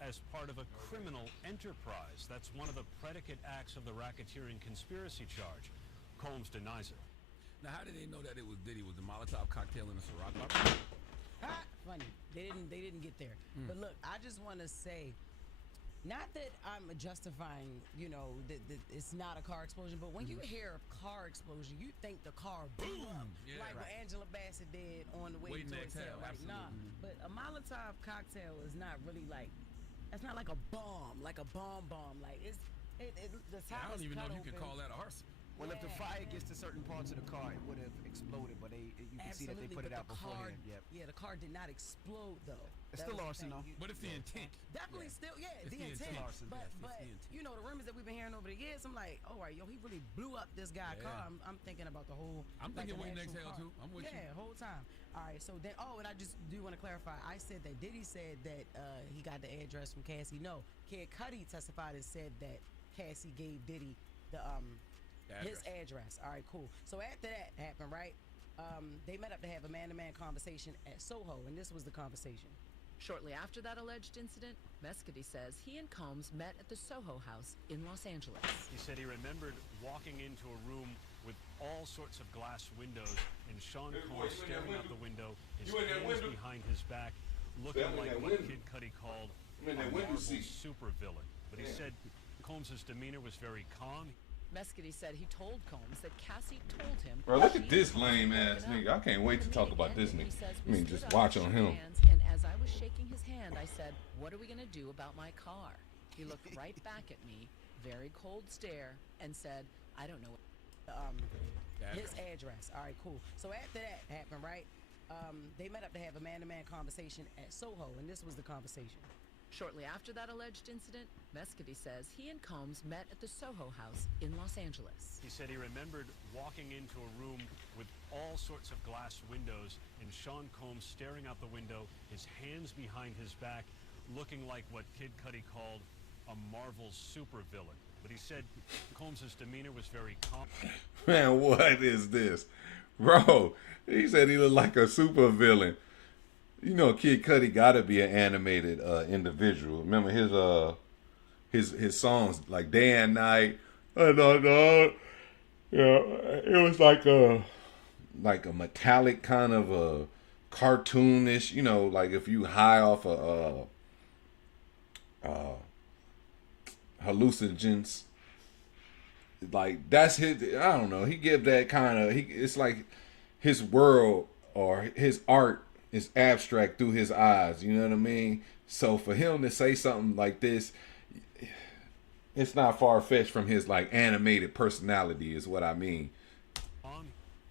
as part of a criminal enterprise. That's one of the predicate acts of the racketeering conspiracy charge. Combs denies it. Now, how did they know that it was Diddy? Was the Molotov cocktail in a Ciroc bottle? Funny, they didn't get there. But look, I just want to say, not that I'm justifying, you know, that it's not a car explosion, but when you hear a car explosion, you think the car blew up, like what Angela Bassett did on the way to exhale. Like, nah, but a Molotov cocktail is not really like, it's not like a bomb, like a bomb. Like the top I don't is even know cut if you can open. call that arson. Well, if the fire gets to certain parts of the car, it would have exploded, but you can see that they put it out beforehand. Yeah, the car did not explode though. It's still arson though. But it's the intent. Definitely still, It's the the intent. intent. But you know the rumors that we've been hearing over the years. I'm like, all right, yo, he really blew up this guy's car. I'm thinking about the whole. I'm thinking Waiting to Exhale too. I'm with you. Yeah, whole time. All right, so then, and I just do want to clarify. I said that Diddy said that he got the address from Cassie. No, Kid Cudi testified and said that Cassie gave Diddy the his address. All right, cool. So after that happened, right? They met up to have a man-to-man conversation at Soho, and this was the conversation. Shortly after that alleged incident, Mescudi says he and Combs met at the Soho House in Los Angeles. He said he remembered walking into a room with all sorts of glass windows and Sean Combs staring out the window, his hands behind his back, looking like what Kid Cudi called a Marvel supervillain. But he said Combs' demeanor was very calm. Mescudi said he told Combs that Cassie told him. Bro, look at this lame ass nigga. I can't wait to talk about this nigga. I mean, just watch on him. And as I was shaking his hand, I said, "What are we gonna do about my car?" He looked right back at me, very cold stare, and said, "I don't know." His address. All right, cool. So after that happened, right? They met up to have a man-to-man conversation at Soho, and this was the conversation. Shortly after that alleged incident, Mescudi says he and Combs met at the Soho House in Los Angeles. He said he remembered walking into a room with all sorts of glass windows and Sean Combs staring out the window, his hands behind his back, looking like what Kid Cudi called a Marvel supervillain. But he said Combs' demeanor was very calm. Man, what is this? Bro, he said he looked like a supervillain. You know, Kid Cudi got to be an animated individual. Remember his songs like Day and Night. Yeah, it was like a metallic kind of a cartoonish. You know, like if you high off hallucinogens. Like that's his. I don't know. He give that kind of. It's like his world or his art is abstract through his eyes. You know what I mean? So for him to say something like this, it's not far fetched from his like animated personality, is what I mean.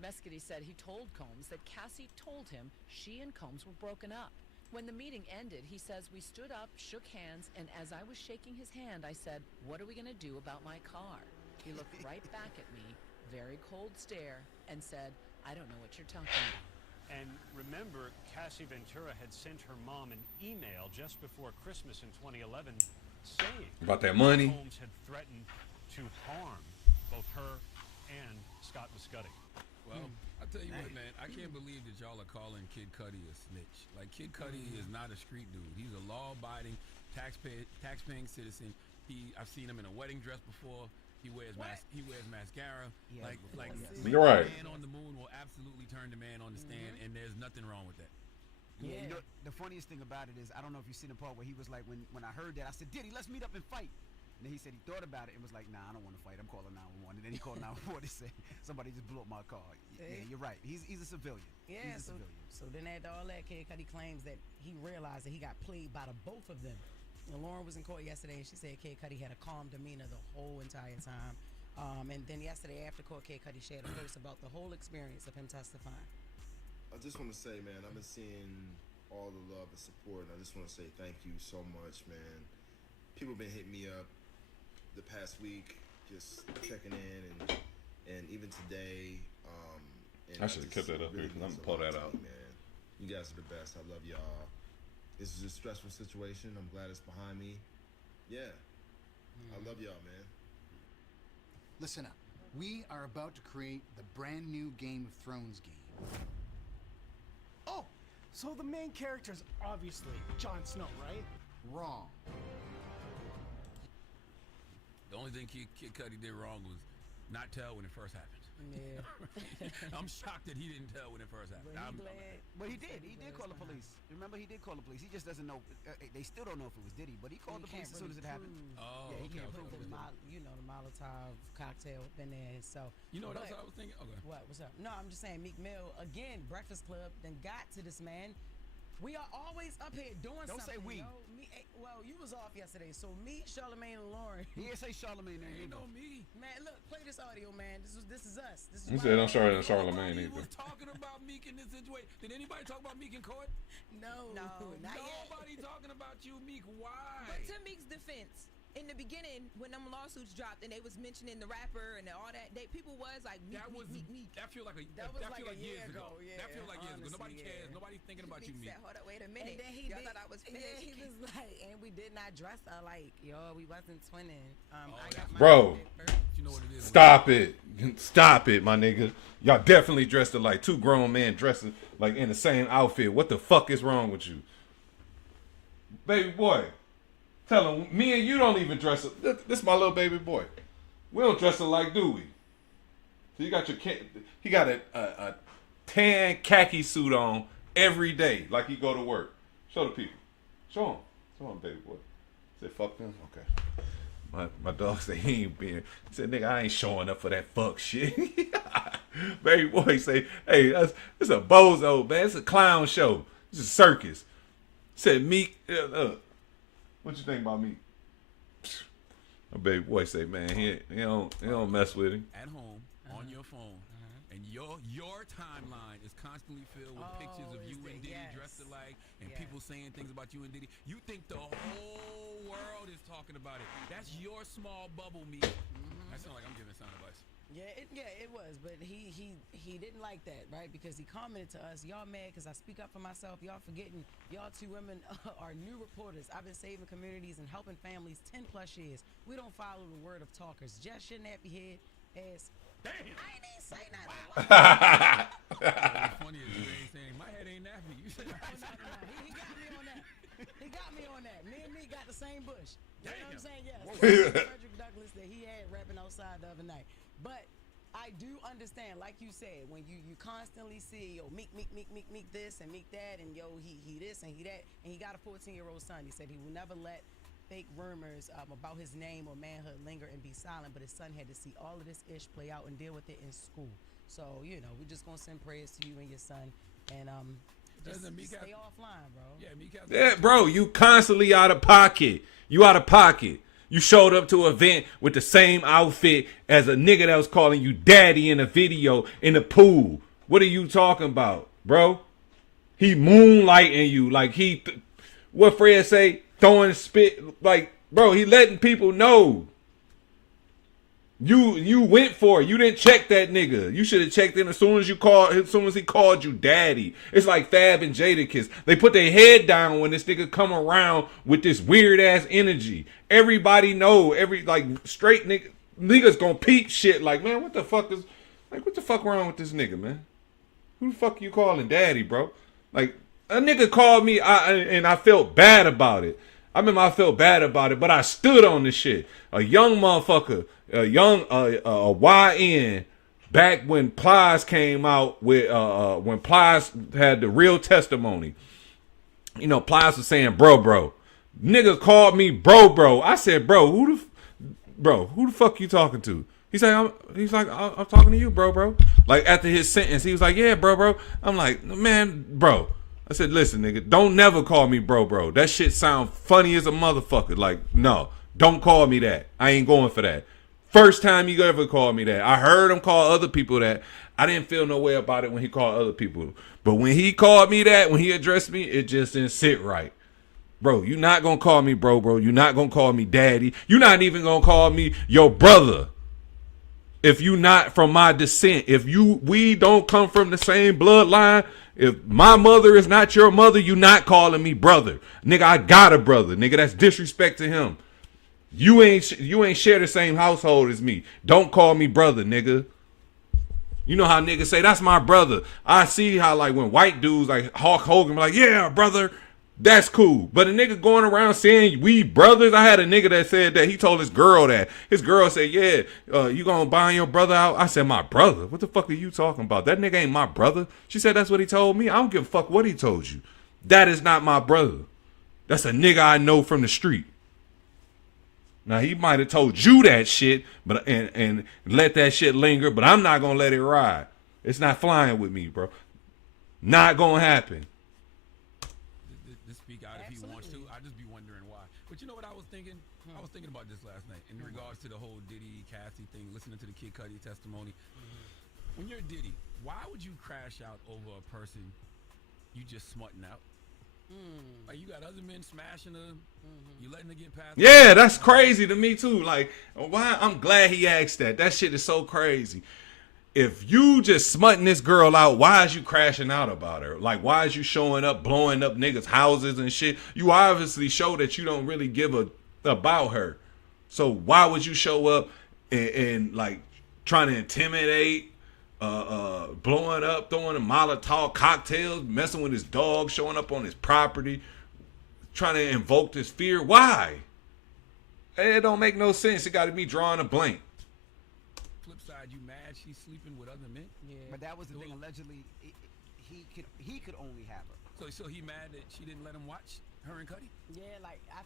Mescudi said he told Combs that Cassie told him she and Combs were broken up. When the meeting ended, he says we stood up, shook hands, and as I was shaking his hand, I said, "What are we gonna do about my car?" He looked right back at me, very cold stare, and said, "I don't know what you're talking about." And remember, Cassie Ventura had sent her mom an email just before Christmas in 2011 saying about that money. Combs had threatened to harm both her and Scott Mescudi. Well, I tell you what, man, I can't believe that y'all are calling Kid Cudi a snitch. Like, Kid Cudi is not a street dude. He's a law-abiding, tax-paying citizen. I've seen him in a wedding dress before. He wears mascara. Yeah, you're right. The man on the moon will absolutely turn the man on the stand, and there's nothing wrong with that. Yeah. You know, the funniest thing about it is, I don't know if you've seen the part where he was like, when I heard that, I said, Diddy, let's meet up and fight. And then he said he thought about it and was like, nah, I don't want to fight. I'm calling 911. And then he called 911 and said, somebody just blew up my car. Yeah, you're right. He's a civilian. Yeah, He's a civilian. So then after all that, Kid Cudi claims that he realized that he got played by the both of them. And Lauren was in court yesterday, and she said Kid Cudi had a calm demeanor the whole entire time. And then yesterday after court, Kid Cudi shared a post about the whole experience of him testifying. I just want to say, man, I've been seeing all the love and support, and I just want to say thank you so much, man. People been hitting me up the past week, just checking in, and even today. And I should have kept that up here because I'm gonna pull that out. Man, you guys are the best. I love y'all. This is a stressful situation. I'm glad it's behind me. Yeah, I love y'all, man. Listen up. We are about to create the brand new Game of Thrones game. Oh, so the main character is obviously Jon Snow, right? Wrong. The only thing Kid Cudi did wrong was not tell when it first happened. Yeah. I'm shocked that he didn't tell when it first happened. But he did. He did call the police. Remember, he did call the police. He just doesn't know. They still don't know if it was Diddy, but he called the police as soon as it happened. Oh, yeah, he okay, can't okay, prove okay. the Molotov cocktail been there. So you know what else I was thinking? Okay. What's up? No, I'm just saying Meek Mill again. Breakfast Club then got to this man. We are always up here doing Don't something. say we. Well, you was off yesterday, so me, Charlamagne, and Lauren. He didn't say Charlamagne. Ain't no me. Man, look, play this audio, man. This is us. This is He said, "I'm sorry, Charlamagne Nobody either." was talking about Meek in this situation. Did anybody talk about Meek in court? No, not yet. Nobody talking about you, Meek. Why? But to Meek's defense, in the beginning, when them lawsuits dropped and they was mentioning the rapper and all that, people was like, Meek, Meek. That feel like years ago. Yeah, that feel like years ago. Nobody cares. Nobody's thinking about you, Meek. Said, hold up, wait a minute. And then he thought I was finished. Yeah, he was like, and we did not dress alike. Yo, we wasn't twinning. I got my Bro, you know what it is, stop it. Stop it, my nigga. Y'all definitely dressed like two grown men dressing like in the same outfit. What the fuck is wrong with you? Baby boy, tell him, me and you don't even dress up. This is my little baby boy. We don't dress alike, do we? So you got he got a tan khaki suit on every day like he go to work. Show the people. Show him. Show him, baby boy. Say fuck them? Okay. My dog said he ain't been. He said, nigga, I ain't showing up for that fuck shit. Baby boy say, hey, it's a bozo, man. It's a clown show. It's a circus. Said Meek, what you think about Meek? My baby boy say, man, he don't mess with him. At home, on your phone, And your timeline is constantly filled with pictures of you and Diddy dressed alike, and people saying things about you and Diddy. You think the whole world is talking about it. That's your small bubble, Meek. That sounds like I'm giving sound advice. Yeah, it was, but he didn't like that, right? Because he commented to us, y'all mad because I speak up for myself. Y'all forgetting y'all two women are new reporters. I've been saving communities and helping families 10 plus years. We don't follow the word of talkers. Just your nappy head ass. Damn. I ain't even say nothing. What's funny is you ain't saying my head ain't nappy. You said He got me on that. He got me on that. Me and me got the same bush. You know what I'm saying? Yes. Frederick Douglass that he had rapping outside the other night. But I do understand, like you said, when you constantly see, yo, Meek this and Meek that, and yo, he this and he that, and he got a 14-year-old son. He said he will never let fake rumors about his name or manhood linger and be silent, but his son had to see all of this ish play out and deal with it in school. So, you know, we're just going to send prayers to you and your son, and just stay offline, bro. Yeah, bro, you constantly out of pocket. You out of pocket. You showed up to an event with the same outfit as a nigga that was calling you daddy in a video in the pool. What are you talking about, bro? He moonlighting you like what Fred say? Throwing spit, like, bro, he letting people know. You went for it. You didn't check that nigga. You should have checked in as soon as he called you daddy. It's like Fab and Jadakiss. They put their head down when this nigga come around with this weird ass energy. Everybody know, straight niggas gonna peep shit like, man, what the fuck wrong with this nigga, man? Who the fuck you calling daddy, bro? Like, a nigga called me and I felt bad about it. I felt bad about it, but I stood on the shit. A young motherfucker, a YN, back when Plies came out with, when Plies had the real testimony. You know, Plies was saying, bro. Nigga called me bro. I said, who the fuck you talking to? He's like, I'm talking to you, bro. Like, after his sentence, he was like, yeah, bro. I'm like, man, bro. I said, listen, nigga, don't never call me bro. That shit sound funny as a motherfucker. Like, no, don't call me that. I ain't going for that. First time you ever called me that. I heard him call other people that. I didn't feel no way about it when he called other people. But when he called me that, when he addressed me, it just didn't sit right. Bro, you're not going to call me bro. You're not going to call me daddy. You're not even going to call me your brother. If you not from my descent, we don't come from the same bloodline, if my mother is not your mother, you not calling me brother. Nigga, I got a brother. Nigga, that's disrespect to him. You ain't share the same household as me. Don't call me brother, nigga. You know how niggas say, that's my brother. I see how, like, when white dudes like Hulk Hogan be like, yeah, brother, that's cool. But a nigga going around saying we brothers, I had a nigga that said that. He told his girl that. His girl said, yeah, you gonna buy your brother out? I said, my brother? What the fuck are you talking about? That nigga ain't my brother. She said, that's what he told me. I don't give a fuck what he told you. That is not my brother. That's a nigga I know from the street. Now, he might have told you that shit, but and let that shit linger, but I'm not gonna let it ride. It's not flying with me, bro. Not gonna happen. To speak out if he wants to. I just be wondering why. But you know what I was thinking? I was thinking about this last night in regards to the whole Diddy, Cassie thing, listening to the Kid Cudi testimony. When you're Diddy, why would you crash out over a person you just smutting out? Like, you got other men smashing her, you letting her get past. Yeah, that's crazy to me too. Like, why? I'm glad he asked that. That shit is so crazy. If you just smutting this girl out, why is you crashing out about her? Like, why is you showing up, blowing up niggas' houses and shit? You obviously show that you don't really give a about her. So why would you show up and like trying to intimidate? Blowing up, throwing a Molotov cocktails, messing with his dog, showing up on his property, trying to invoke this fear. Why? It don't make no sense. It got to be drawing a blank. Flip side, you mad she's sleeping with other men? Yeah. But that was the thing. Allegedly, he could only have her. So he mad that she didn't let him watch her and Cudi? Yeah, like I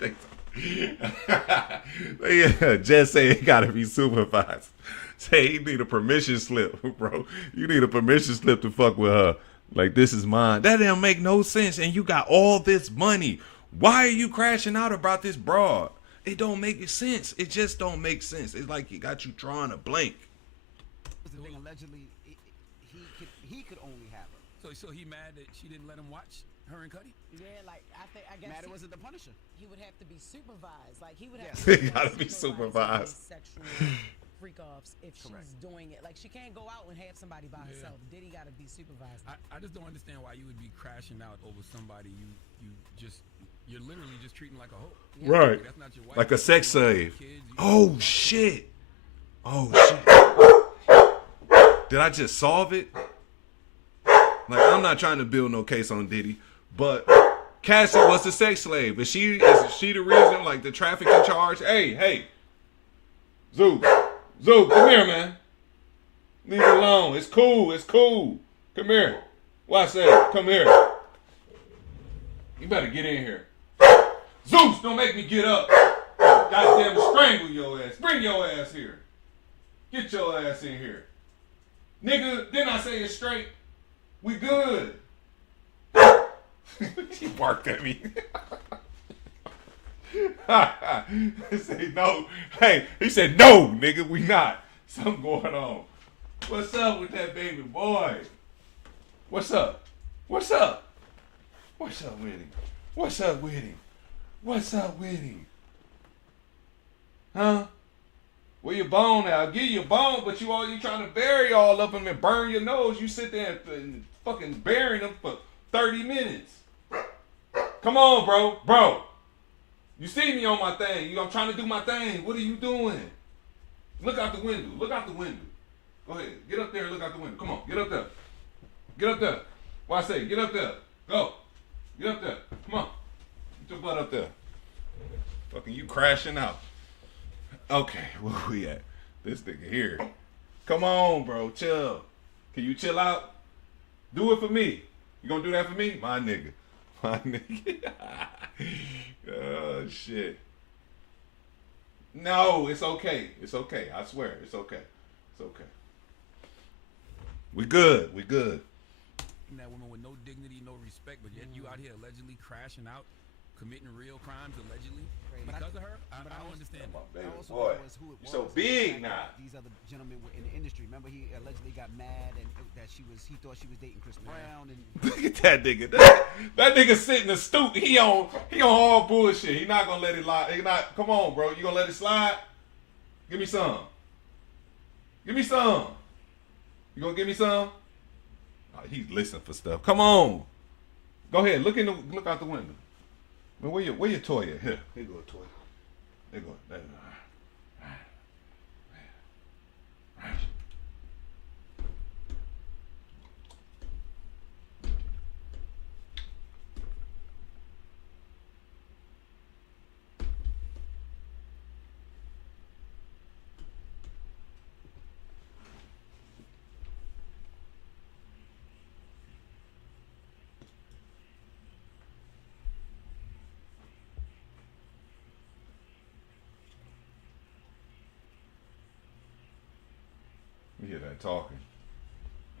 think so. Yeah, just say it gotta be supervised. Say he need a permission slip, bro. You need a permission slip to fuck with her. Like, this is mine. That didn't make no sense. And you got all this money. Why are you crashing out about this broad? It don't make sense. It just don't make sense. It's like it got you drawing a blank. The thing allegedly, he could only have her. So he mad that she didn't let him watch her and Cudi? Yeah, like I guess Mad it wasn't the Punisher. he would have to be supervised. Like he would have He to gotta be supervised. Sexual freak offs if she's doing it. Like she can't go out and have somebody by herself. Diddy gotta be supervised. I just don't understand why you would be crashing out over somebody you're literally just treating like a hoe. Right. Like, that's not your wife. Like a sex slave. Oh shit. Oh shit. Did I just solve it? Like, I'm not trying to build no case on Diddy, but Cassie was a sex slave. Is she the reason, like, the trafficking charge? Hey. Zoo, come here, man. Leave it alone. It's cool. Come here. Watch that. Come here. You better get in here. Zeus, don't make me get up. Goddamn, strangle your ass. Bring your ass here. Get your ass in here. Nigga, didn't I say it's straight? We good. He barked at me. He said no. Hey, he said no, nigga, we not. Something going on. What's up with that baby boy? What's up? What's up with him? Huh? Where your bone at? I'll give you a bone, but you trying to bury all of them and burn your nose. You sit there and fucking burying them for 30 minutes. Come on, bro. You see me on my thing. I'm trying to do my thing. What are you doing? Look out the window. Go ahead. Get up there and look out the window. Come on. Get up there. What I say? Get up there. Go. Get up there. Come on. Get your butt up there. Fucking you crashing out. Okay, where we at? This nigga here. Come on, bro. Chill. Can you chill out? Do it for me. You gonna do that for me? My nigga. Oh, shit. No, it's okay. I swear, it's okay. We good. That woman with no dignity, no respect, but yet you out here allegedly crashing out, committing real crimes allegedly because of her. I don't understand. Baby Also boy, was who it you so was. big now. These other gentlemen were in the industry. Remember, he allegedly got mad and that he thought she was dating Chris Brown. And Look at that nigga. That nigga sitting in the stoop. He on all bullshit. He not gonna let it lie. Come on, bro. You gonna let it slide? Give me some. You gonna give me some? Oh, he's listening for stuff. Come on. Go ahead. Look out the window. Man, where your toy at? Here go a toy. There go. There. You hear that talking.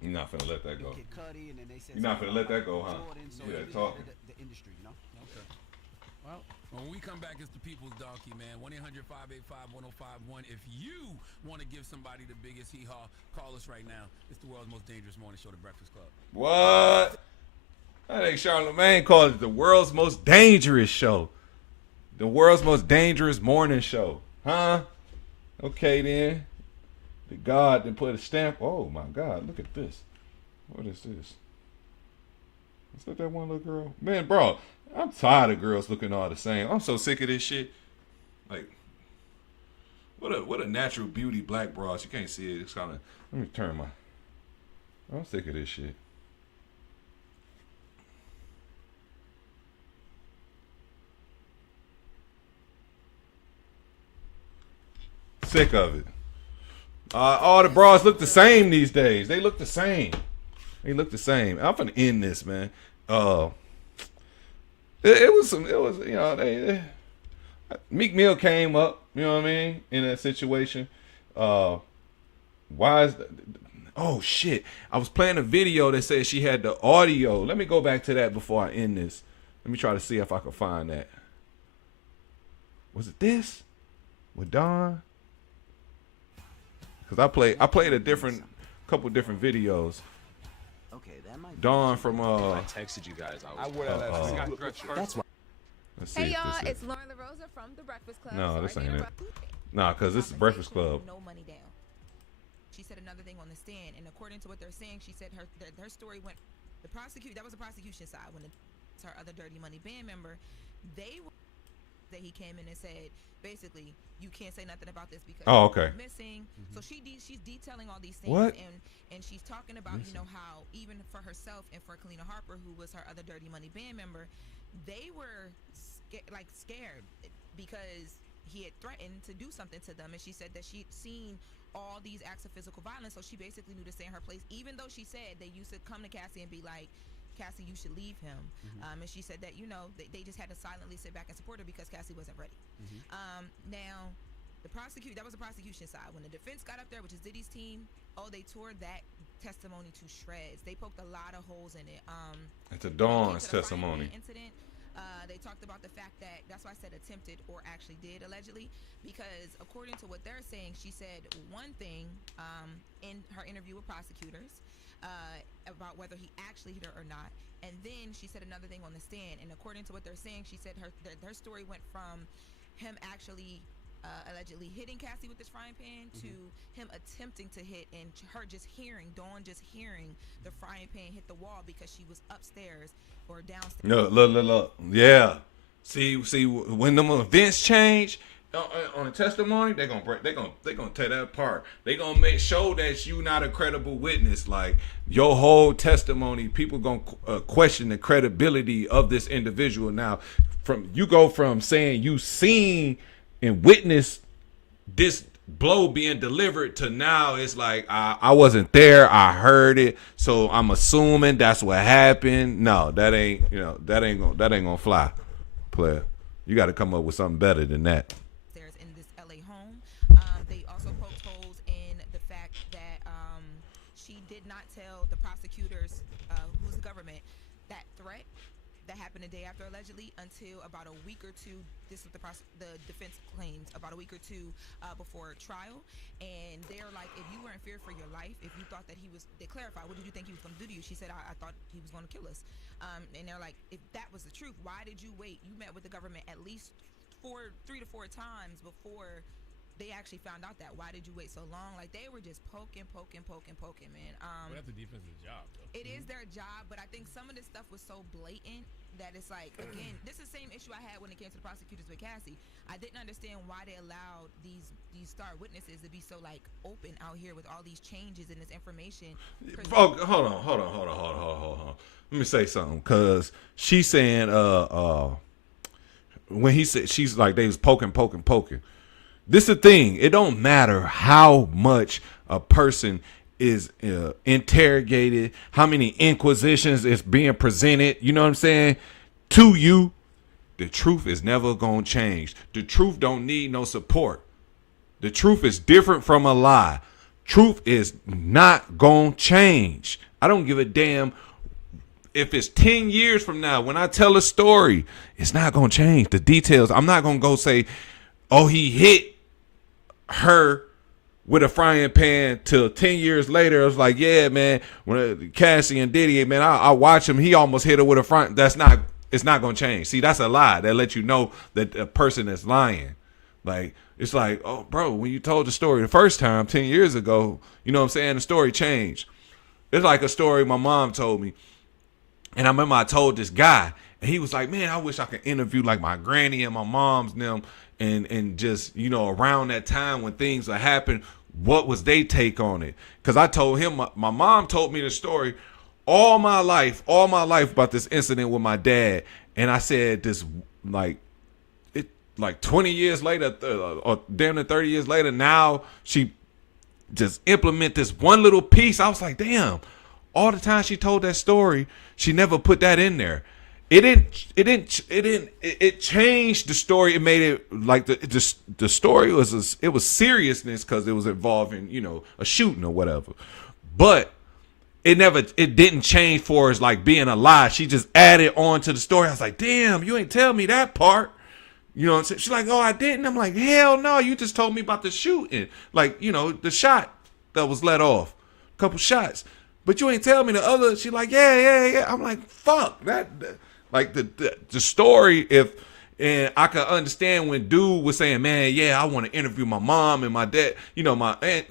You're not finna let that go. You're not finna let that go, huh? You hear that talking. The industry, you know? Okay. Well, when we come back, it's the People's Donkey, man. 1-800-585-1051. If you want to give somebody the biggest hee-haw, call us right now. It's the world's most dangerous morning show, The Breakfast Club. What? I think Charlamagne called it the world's most dangerous show. The world's most dangerous morning show. Huh? Okay, then. The God then put a stamp. Oh, my God. Look at this. What is this? Is that one little girl? Man, bro, I'm tired of girls looking all the same. I'm so sick of this shit. Like, what a natural beauty black bras. You can't see it. It's kind of... Let me turn my... I'm sick of this shit. Sick of it. All the bras look the same these days. They look the same. I'm finna end this, man. It was, you know, Meek Mill came up, you know what I mean, in that situation. Why is that? Oh shit. I was playing a video that said she had the audio. Let me go back to that before I end this. Let me try to see if I can find that. Was it this with Don? Because I played a couple different videos. Okay, that might. Dawn from I texted you guys. I wore that last night. That's why. Let's see Hey if y'all, this is- it's Lauren LaRosa from The Breakfast Club. No, this Sorry to ain't it. interrupt. Nah, because this is Breakfast Club. No money down. She said another thing on the stand, and according to what they're saying, she said her story went. That was the prosecution side when her other Dirty Money band member, they were that he came in and said basically you can't say nothing about this because you're missing. So she's detailing all these things. What? And she's talking about you know how even for herself and for Kalina Harper, who was her other Dirty Money band member, they were scared because he had threatened to do something to them, and she said that she'd seen all these acts of physical violence, so she basically knew to stay in her place, even though she said they used to come to Cassie and be like, Cassie, you should leave him. And she said that, you know, they just had to silently sit back and support her because Cassie wasn't ready. Now, that was the prosecution side. When the defense got up there, which is Diddy's team, they tore that testimony to shreds. They poked a lot of holes in it. It's a Dawn's testimony. Incident, they talked about the fact that's why I said attempted or actually did allegedly, because according to what they're saying, she said one thing in her interview with prosecutors about whether he actually hit her or not, and then she said another thing on the stand, and according to what they're saying, she said her story went from him actually allegedly hitting Cassie with this frying pan to him attempting to hit, and her just hearing Dawn just hearing the frying pan hit the wall because she was upstairs or downstairs. No, look. Yeah. See, when them events change on a testimony, they gonna tear that apart. They gonna make sure that you not a credible witness. Like your whole testimony, people gonna question the credibility of this individual. Now, you go from saying you seen and witnessed this blow being delivered to now it's like I wasn't there, I heard it, so I'm assuming that's what happened. No, that ain't gonna fly, player. You got to come up with something better than that. There's in this LA home. They also poked holes in the fact that she did not tell the prosecutors, who's the government, that threat that happened a day after allegedly until about a week or two. This is what the defense claims, about a week or two before trial. And they're like, if you were in fear for your life, if you thought that they clarified, what did you think he was going to do to you? She said, I thought he was going to kill us. And they're like, if that was the truth, why did you wait? You met with the government at least 3 to 4 times before they actually found out that. Why did you wait so long? Like, they were just poking, man. Well, that's the defense's job, though. It is their job, but I think some of this stuff was so blatant that it's like, again, this is the same issue I had when it came to the prosecutors with Cassie. I didn't understand why they allowed these star witnesses to be so like open out here with all these changes in this information. Oh, hold on. Let me say something, cause she's saying when he said, she's like, they was poking. This is the thing. It don't matter how much a person is interrogated, how many inquisitions is being presented, you know what I'm saying, to you. The truth is never going to change. The truth don't need no support. The truth is different from a lie. Truth is not going to change. I don't give a damn if it's 10 years from now. When I tell a story, it's not going to change. The details, I'm not going to go say, oh, he hit her with a frying pan till 10 years later. It was like, yeah, man, when Cassie and Diddy, man, I watch him. He almost hit her with a frying. It's not going to change. See, that's a lie. That lets you know that a person is lying. Like, it's like, oh, bro, when you told the story the first time 10 years ago, you know what I'm saying? The story changed. It's like a story my mom told me. And I remember I told this guy, and he was like, man, I wish I could interview like my granny and my mom's and them. And just, you know, around that time when things are happening, what was they take on it? Because I told him, my mom told me the story all my life about this incident with my dad. And I said this, like 20 years later, or damn near 30 years later, now she just implement this one little piece. I was like, damn, all the time she told that story, she never put that in there. It changed the story. It made it like the story was seriousness because it was involving, you know, a shooting or whatever. But it didn't change for us like being a lie. She just added on to the story. I was like, damn, you ain't tell me that part. You know what I'm saying? She's like, oh, I didn't. I'm like, hell no, you just told me about the shooting. Like, you know, the shot that was let off. A couple shots. But you ain't tell me the other. She's like, yeah. I'm like, fuck. Like, the story, and I could understand when dude was saying, man, yeah, I want to interview my mom and my dad, you know, my aunt,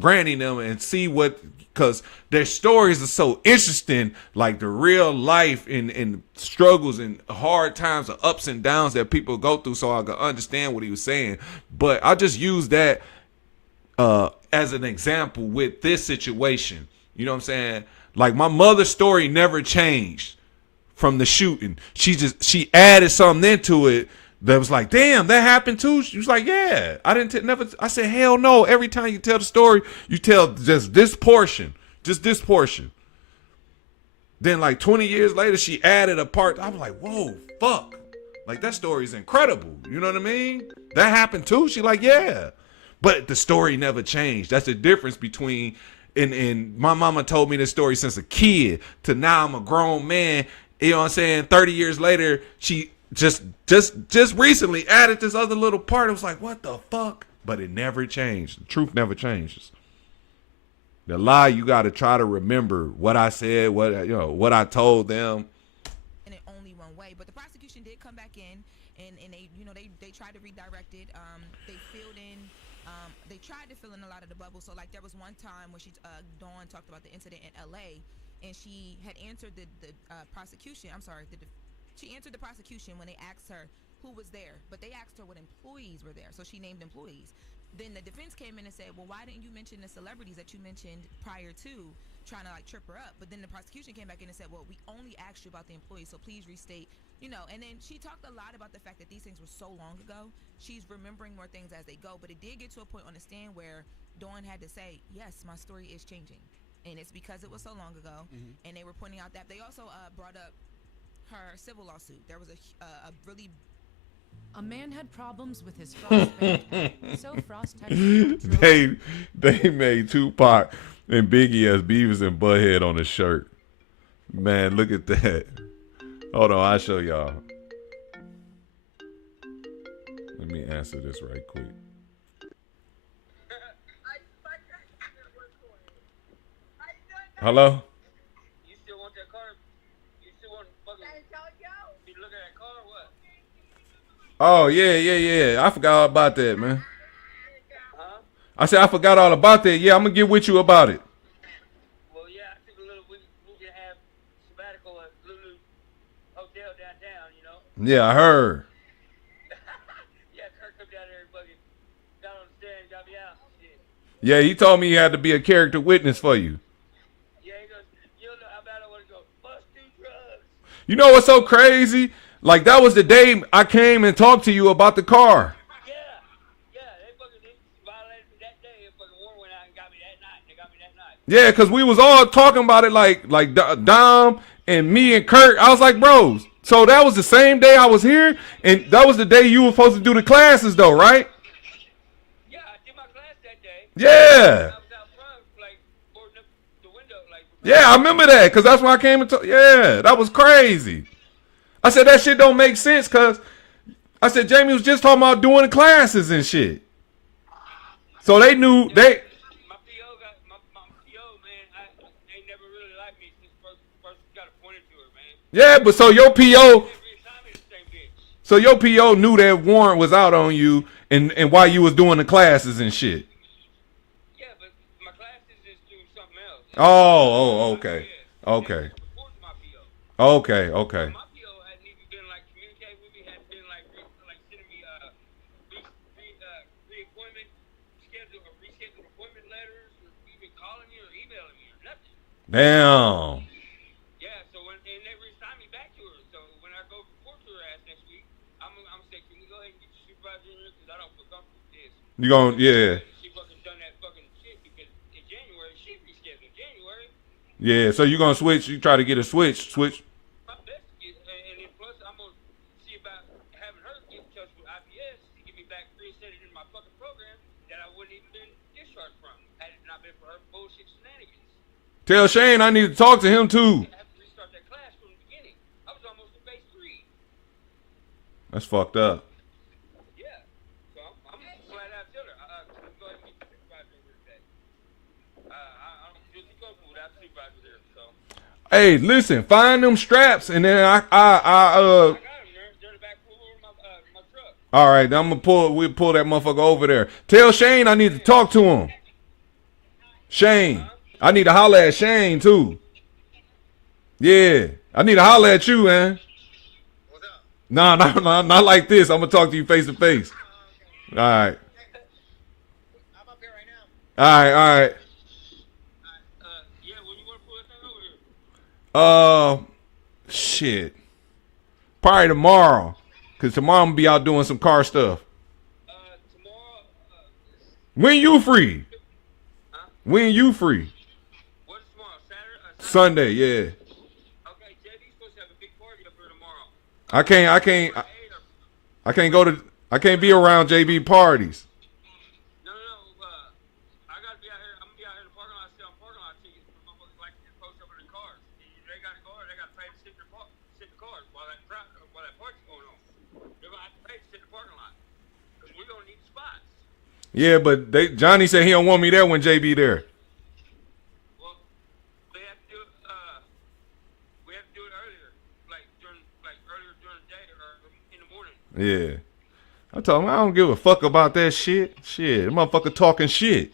granny and them, and see what, because their stories are so interesting, like the real life and struggles and hard times, the ups and downs that people go through, so I could understand what he was saying. But I just use that as an example with this situation. You know what I'm saying? Like, my mother's story never changed from the shooting. She added something into it that was like, damn, that happened too. She was like, yeah, I didn't never. I said, hell no. Every time you tell the story, you tell just this portion. Then like 20 years later, she added a part. I was like, whoa, fuck. Like, that story is incredible. You know what I mean? That happened too. She like, yeah. But the story never changed. That's the difference between, and my mama told me this story since a kid to now I'm a grown man. You know what I'm saying? 30 years later, she just recently added this other little part. It was like, what the fuck? But it never changed. The truth never changes. The lie, you got to try to remember what I said, what I told them. And it only one way. But the prosecution did come back in, and they, you know, they tried to redirect it. They filled in. They tried to fill in a lot of the bubbles. So, like, there was one time where Dawn talked about the incident in L.A., and she had answered the prosecution. I'm sorry, she answered the prosecution when they asked her who was there, but they asked her what employees were there, so she named employees. Then the defense came in and said, well, why didn't you mention the celebrities that you mentioned prior to, trying to like trip her up? But then the prosecution came back in and said, well, we only asked you about the employees, so please restate, you know. And then she talked a lot about the fact that these things were so long ago. She's remembering more things as they go, but it did get to a point on the stand where Dawn had to say, yes, my story is changing. And it's because it was so long ago. Mm-hmm. And they were pointing out that they also brought up her civil lawsuit. There was a really... A man had problems with his frost band. So Frost texted they made Tupac and Biggie as Beavis and Butthead on the shirt. Man, look at that. Hold on, I'll show y'all. Let me answer this right quick. Hello? You still want that car? You still want fucking... You looking at that car or what? Oh, yeah. I forgot all about that, man. Huh? I said I forgot all about that. Yeah, I'm going to get with you about it. Well, yeah, I took a little... We can have sabbatical at Lulu Hotel downtown, you know? Yeah, I heard. Yeah, Kirk come down there and fucking got on the stand and got me out. Shit. Yeah, he told me he had to be a character witness for you. You know what's so crazy? Like, that was the day I came and talked to you about the car. Yeah, they fucking violated me that day. And fucking warrant went out and got me that night. They got me that night. Yeah, because we was all talking about it like Dom and me and Kurt. I was like, bros, so that was the same day I was here, and that was the day you were supposed to do the classes, though, right? Yeah, I did my class that day. Yeah. I was out front, like, boarding up the window, like. Yeah, I remember that, because that's when I came and yeah, that was crazy. I said, that shit don't make sense, because I said, Jamie was just talking about doing the classes and shit. So they knew, My PO, man, they never really liked me since first got appointed to her, man. Yeah, but so your PO knew that warrant was out on you and while you was doing the classes and shit. Yeah, but my classes is doing something else. Oh, okay. Okay. Okay. My PO hadn't even been like communicating with me, hadn't been like sending me reappointment schedule or rescheduled appointment letters, or even calling me or emailing me or nothing. Damn. Yeah, so and they reassigned me back to her. So when I go report to her ass next week, I'm saying, can we go ahead and get your supervisor in here, because I don't feel comfortable with this. You gonna, yeah. She fucking done that fucking shit, because in January she rescheduled January. Yeah, so you gonna switch? You try to get a switch? My best to get, and then plus I'm gonna see about having her get in touch with IPS to get me back reinstated in my fucking program that I wouldn't even been discharged from had it not been for her bullshit shenanigans. Tell Shane I need to talk to him too. I have to restart that class from the beginning. I was almost in phase 3. That's fucked up. Hey, listen, find them straps, and then all right, then we'll pull that motherfucker over there. Tell Shane I need to talk to him. Shane, I need to holler at Shane too. Yeah, I need to holler at you, man. Nah, not like this. I'm gonna talk to you face to face. All right. All right. Shit. Probably tomorrow. Cause tomorrow I'm gonna be out doing some car stuff. When you free? When you free? Sunday, yeah. I can't be around JB parties. Yeah, but Johnny said he don't want me there when JB there. Well, we have to do it earlier, earlier during the day or in the morning. Yeah. I told him I don't give a fuck about that shit. Shit, that motherfucker talking shit.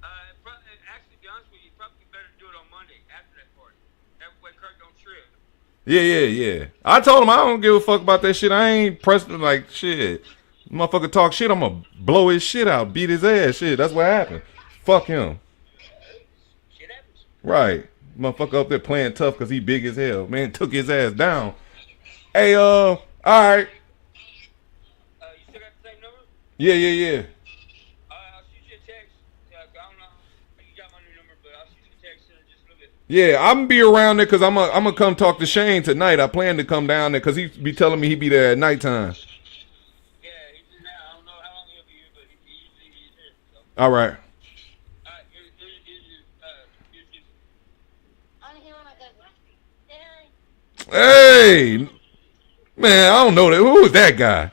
Actually, to be honest with you, probably better do it on Monday after that party. That way Kirk don't trip. Yeah. I told him I don't give a fuck about that shit. I ain't pressed like shit. Motherfucker talk shit, I'm gonna blow his shit out, beat his ass. Shit, that's what happened. Fuck him. Right. Motherfucker up there playing tough because he big as hell. Man, took his ass down. Hey, all right. You still got the same number? Yeah. I'll shoot you a text. I don't know. You got my new number, but I'll shoot you a text in just a little bit. Yeah, I'm gonna be around there because I'm gonna come talk to Shane tonight. I plan to come down there because he be telling me he be there at nighttime. All right. Hey, man, I don't know that. Who is that guy?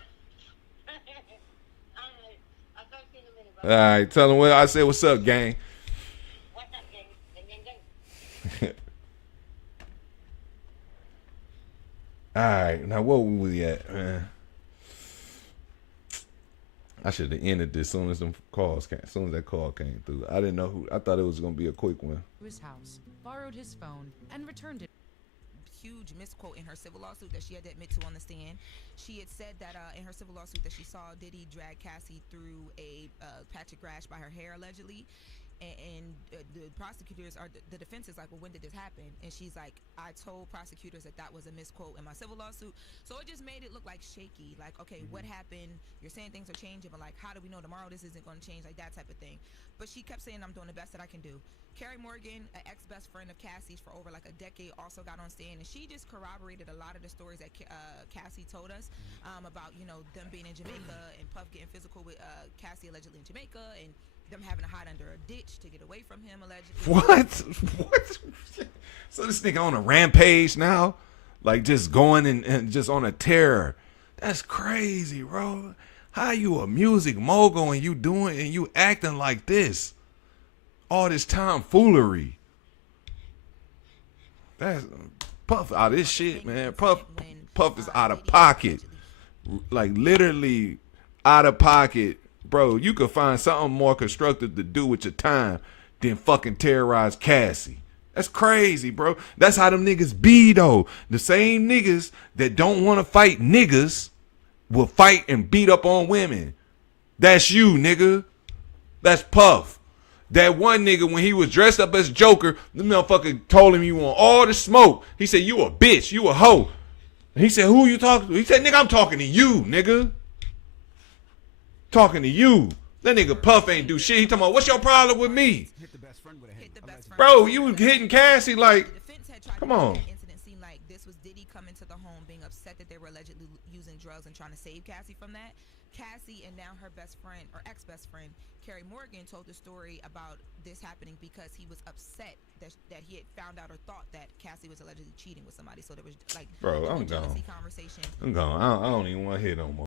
All right, tell him what I said. What's up, gang? All right, now where we at, man? I should have ended this as soon as that call came through. I didn't know who. I thought it was gonna be a quick one. His house, borrowed his phone, and returned it. Huge misquote in her civil lawsuit that she had to admit to on the stand. She had said that in her civil lawsuit that she saw Diddy drag Cassie through a patch of grass by her hair allegedly. And the prosecutors the defense is like, well, when did this happen? And she's like, I told prosecutors that was a misquote in my civil lawsuit. So it just made it look like shaky. Like, okay, what happened? You're saying things are changing, but like, how do we know tomorrow this isn't going to change? Like that type of thing. But she kept saying, I'm doing the best that I can do. Carrie Morgan, an ex-best friend of Cassie's for over like a decade, also got on stand, and she just corroborated a lot of the stories that Cassie told us about, them being in Jamaica and Puff getting physical with Cassie allegedly in Jamaica, and them having to hide under a ditch to get away from him allegedly. What? So this nigga on a rampage now? Like just going and just on a tear. That's crazy, bro. How you a music mogul and you acting like this? All this tomfoolery. That's Puff out of this shit, man. Puff is out of pocket. Like literally out of pocket. Bro, you could find something more constructive to do with your time than fucking terrorize Cassie. That's crazy, bro. That's how them niggas be, though. The same niggas that don't want to fight niggas will fight and beat up on women. That's you, nigga. That's Puff. That one nigga, when he was dressed up as Joker, the motherfucker told him you want all the smoke. He said, you a bitch, you a hoe. He said, who you talking to? He said, nigga, I'm talking to you, nigga. Talking to you. That nigga Puff ain't do shit. He talking about, what's your problem with me? Hit the best friend with a hit. Bro, you was hitting Cassie like, come on. The incident seemed like this was Diddy coming to the home being upset that they were allegedly using drugs and trying to save Cassie from that. Cassie and now her best friend, or ex-best friend, Carrie Morgan, told the story about this happening because he was upset that he had found out or thought that Cassie was allegedly cheating with somebody. So there was like, bro, I'm gone. Conversation. I'm gone. I don't even want to hear no more.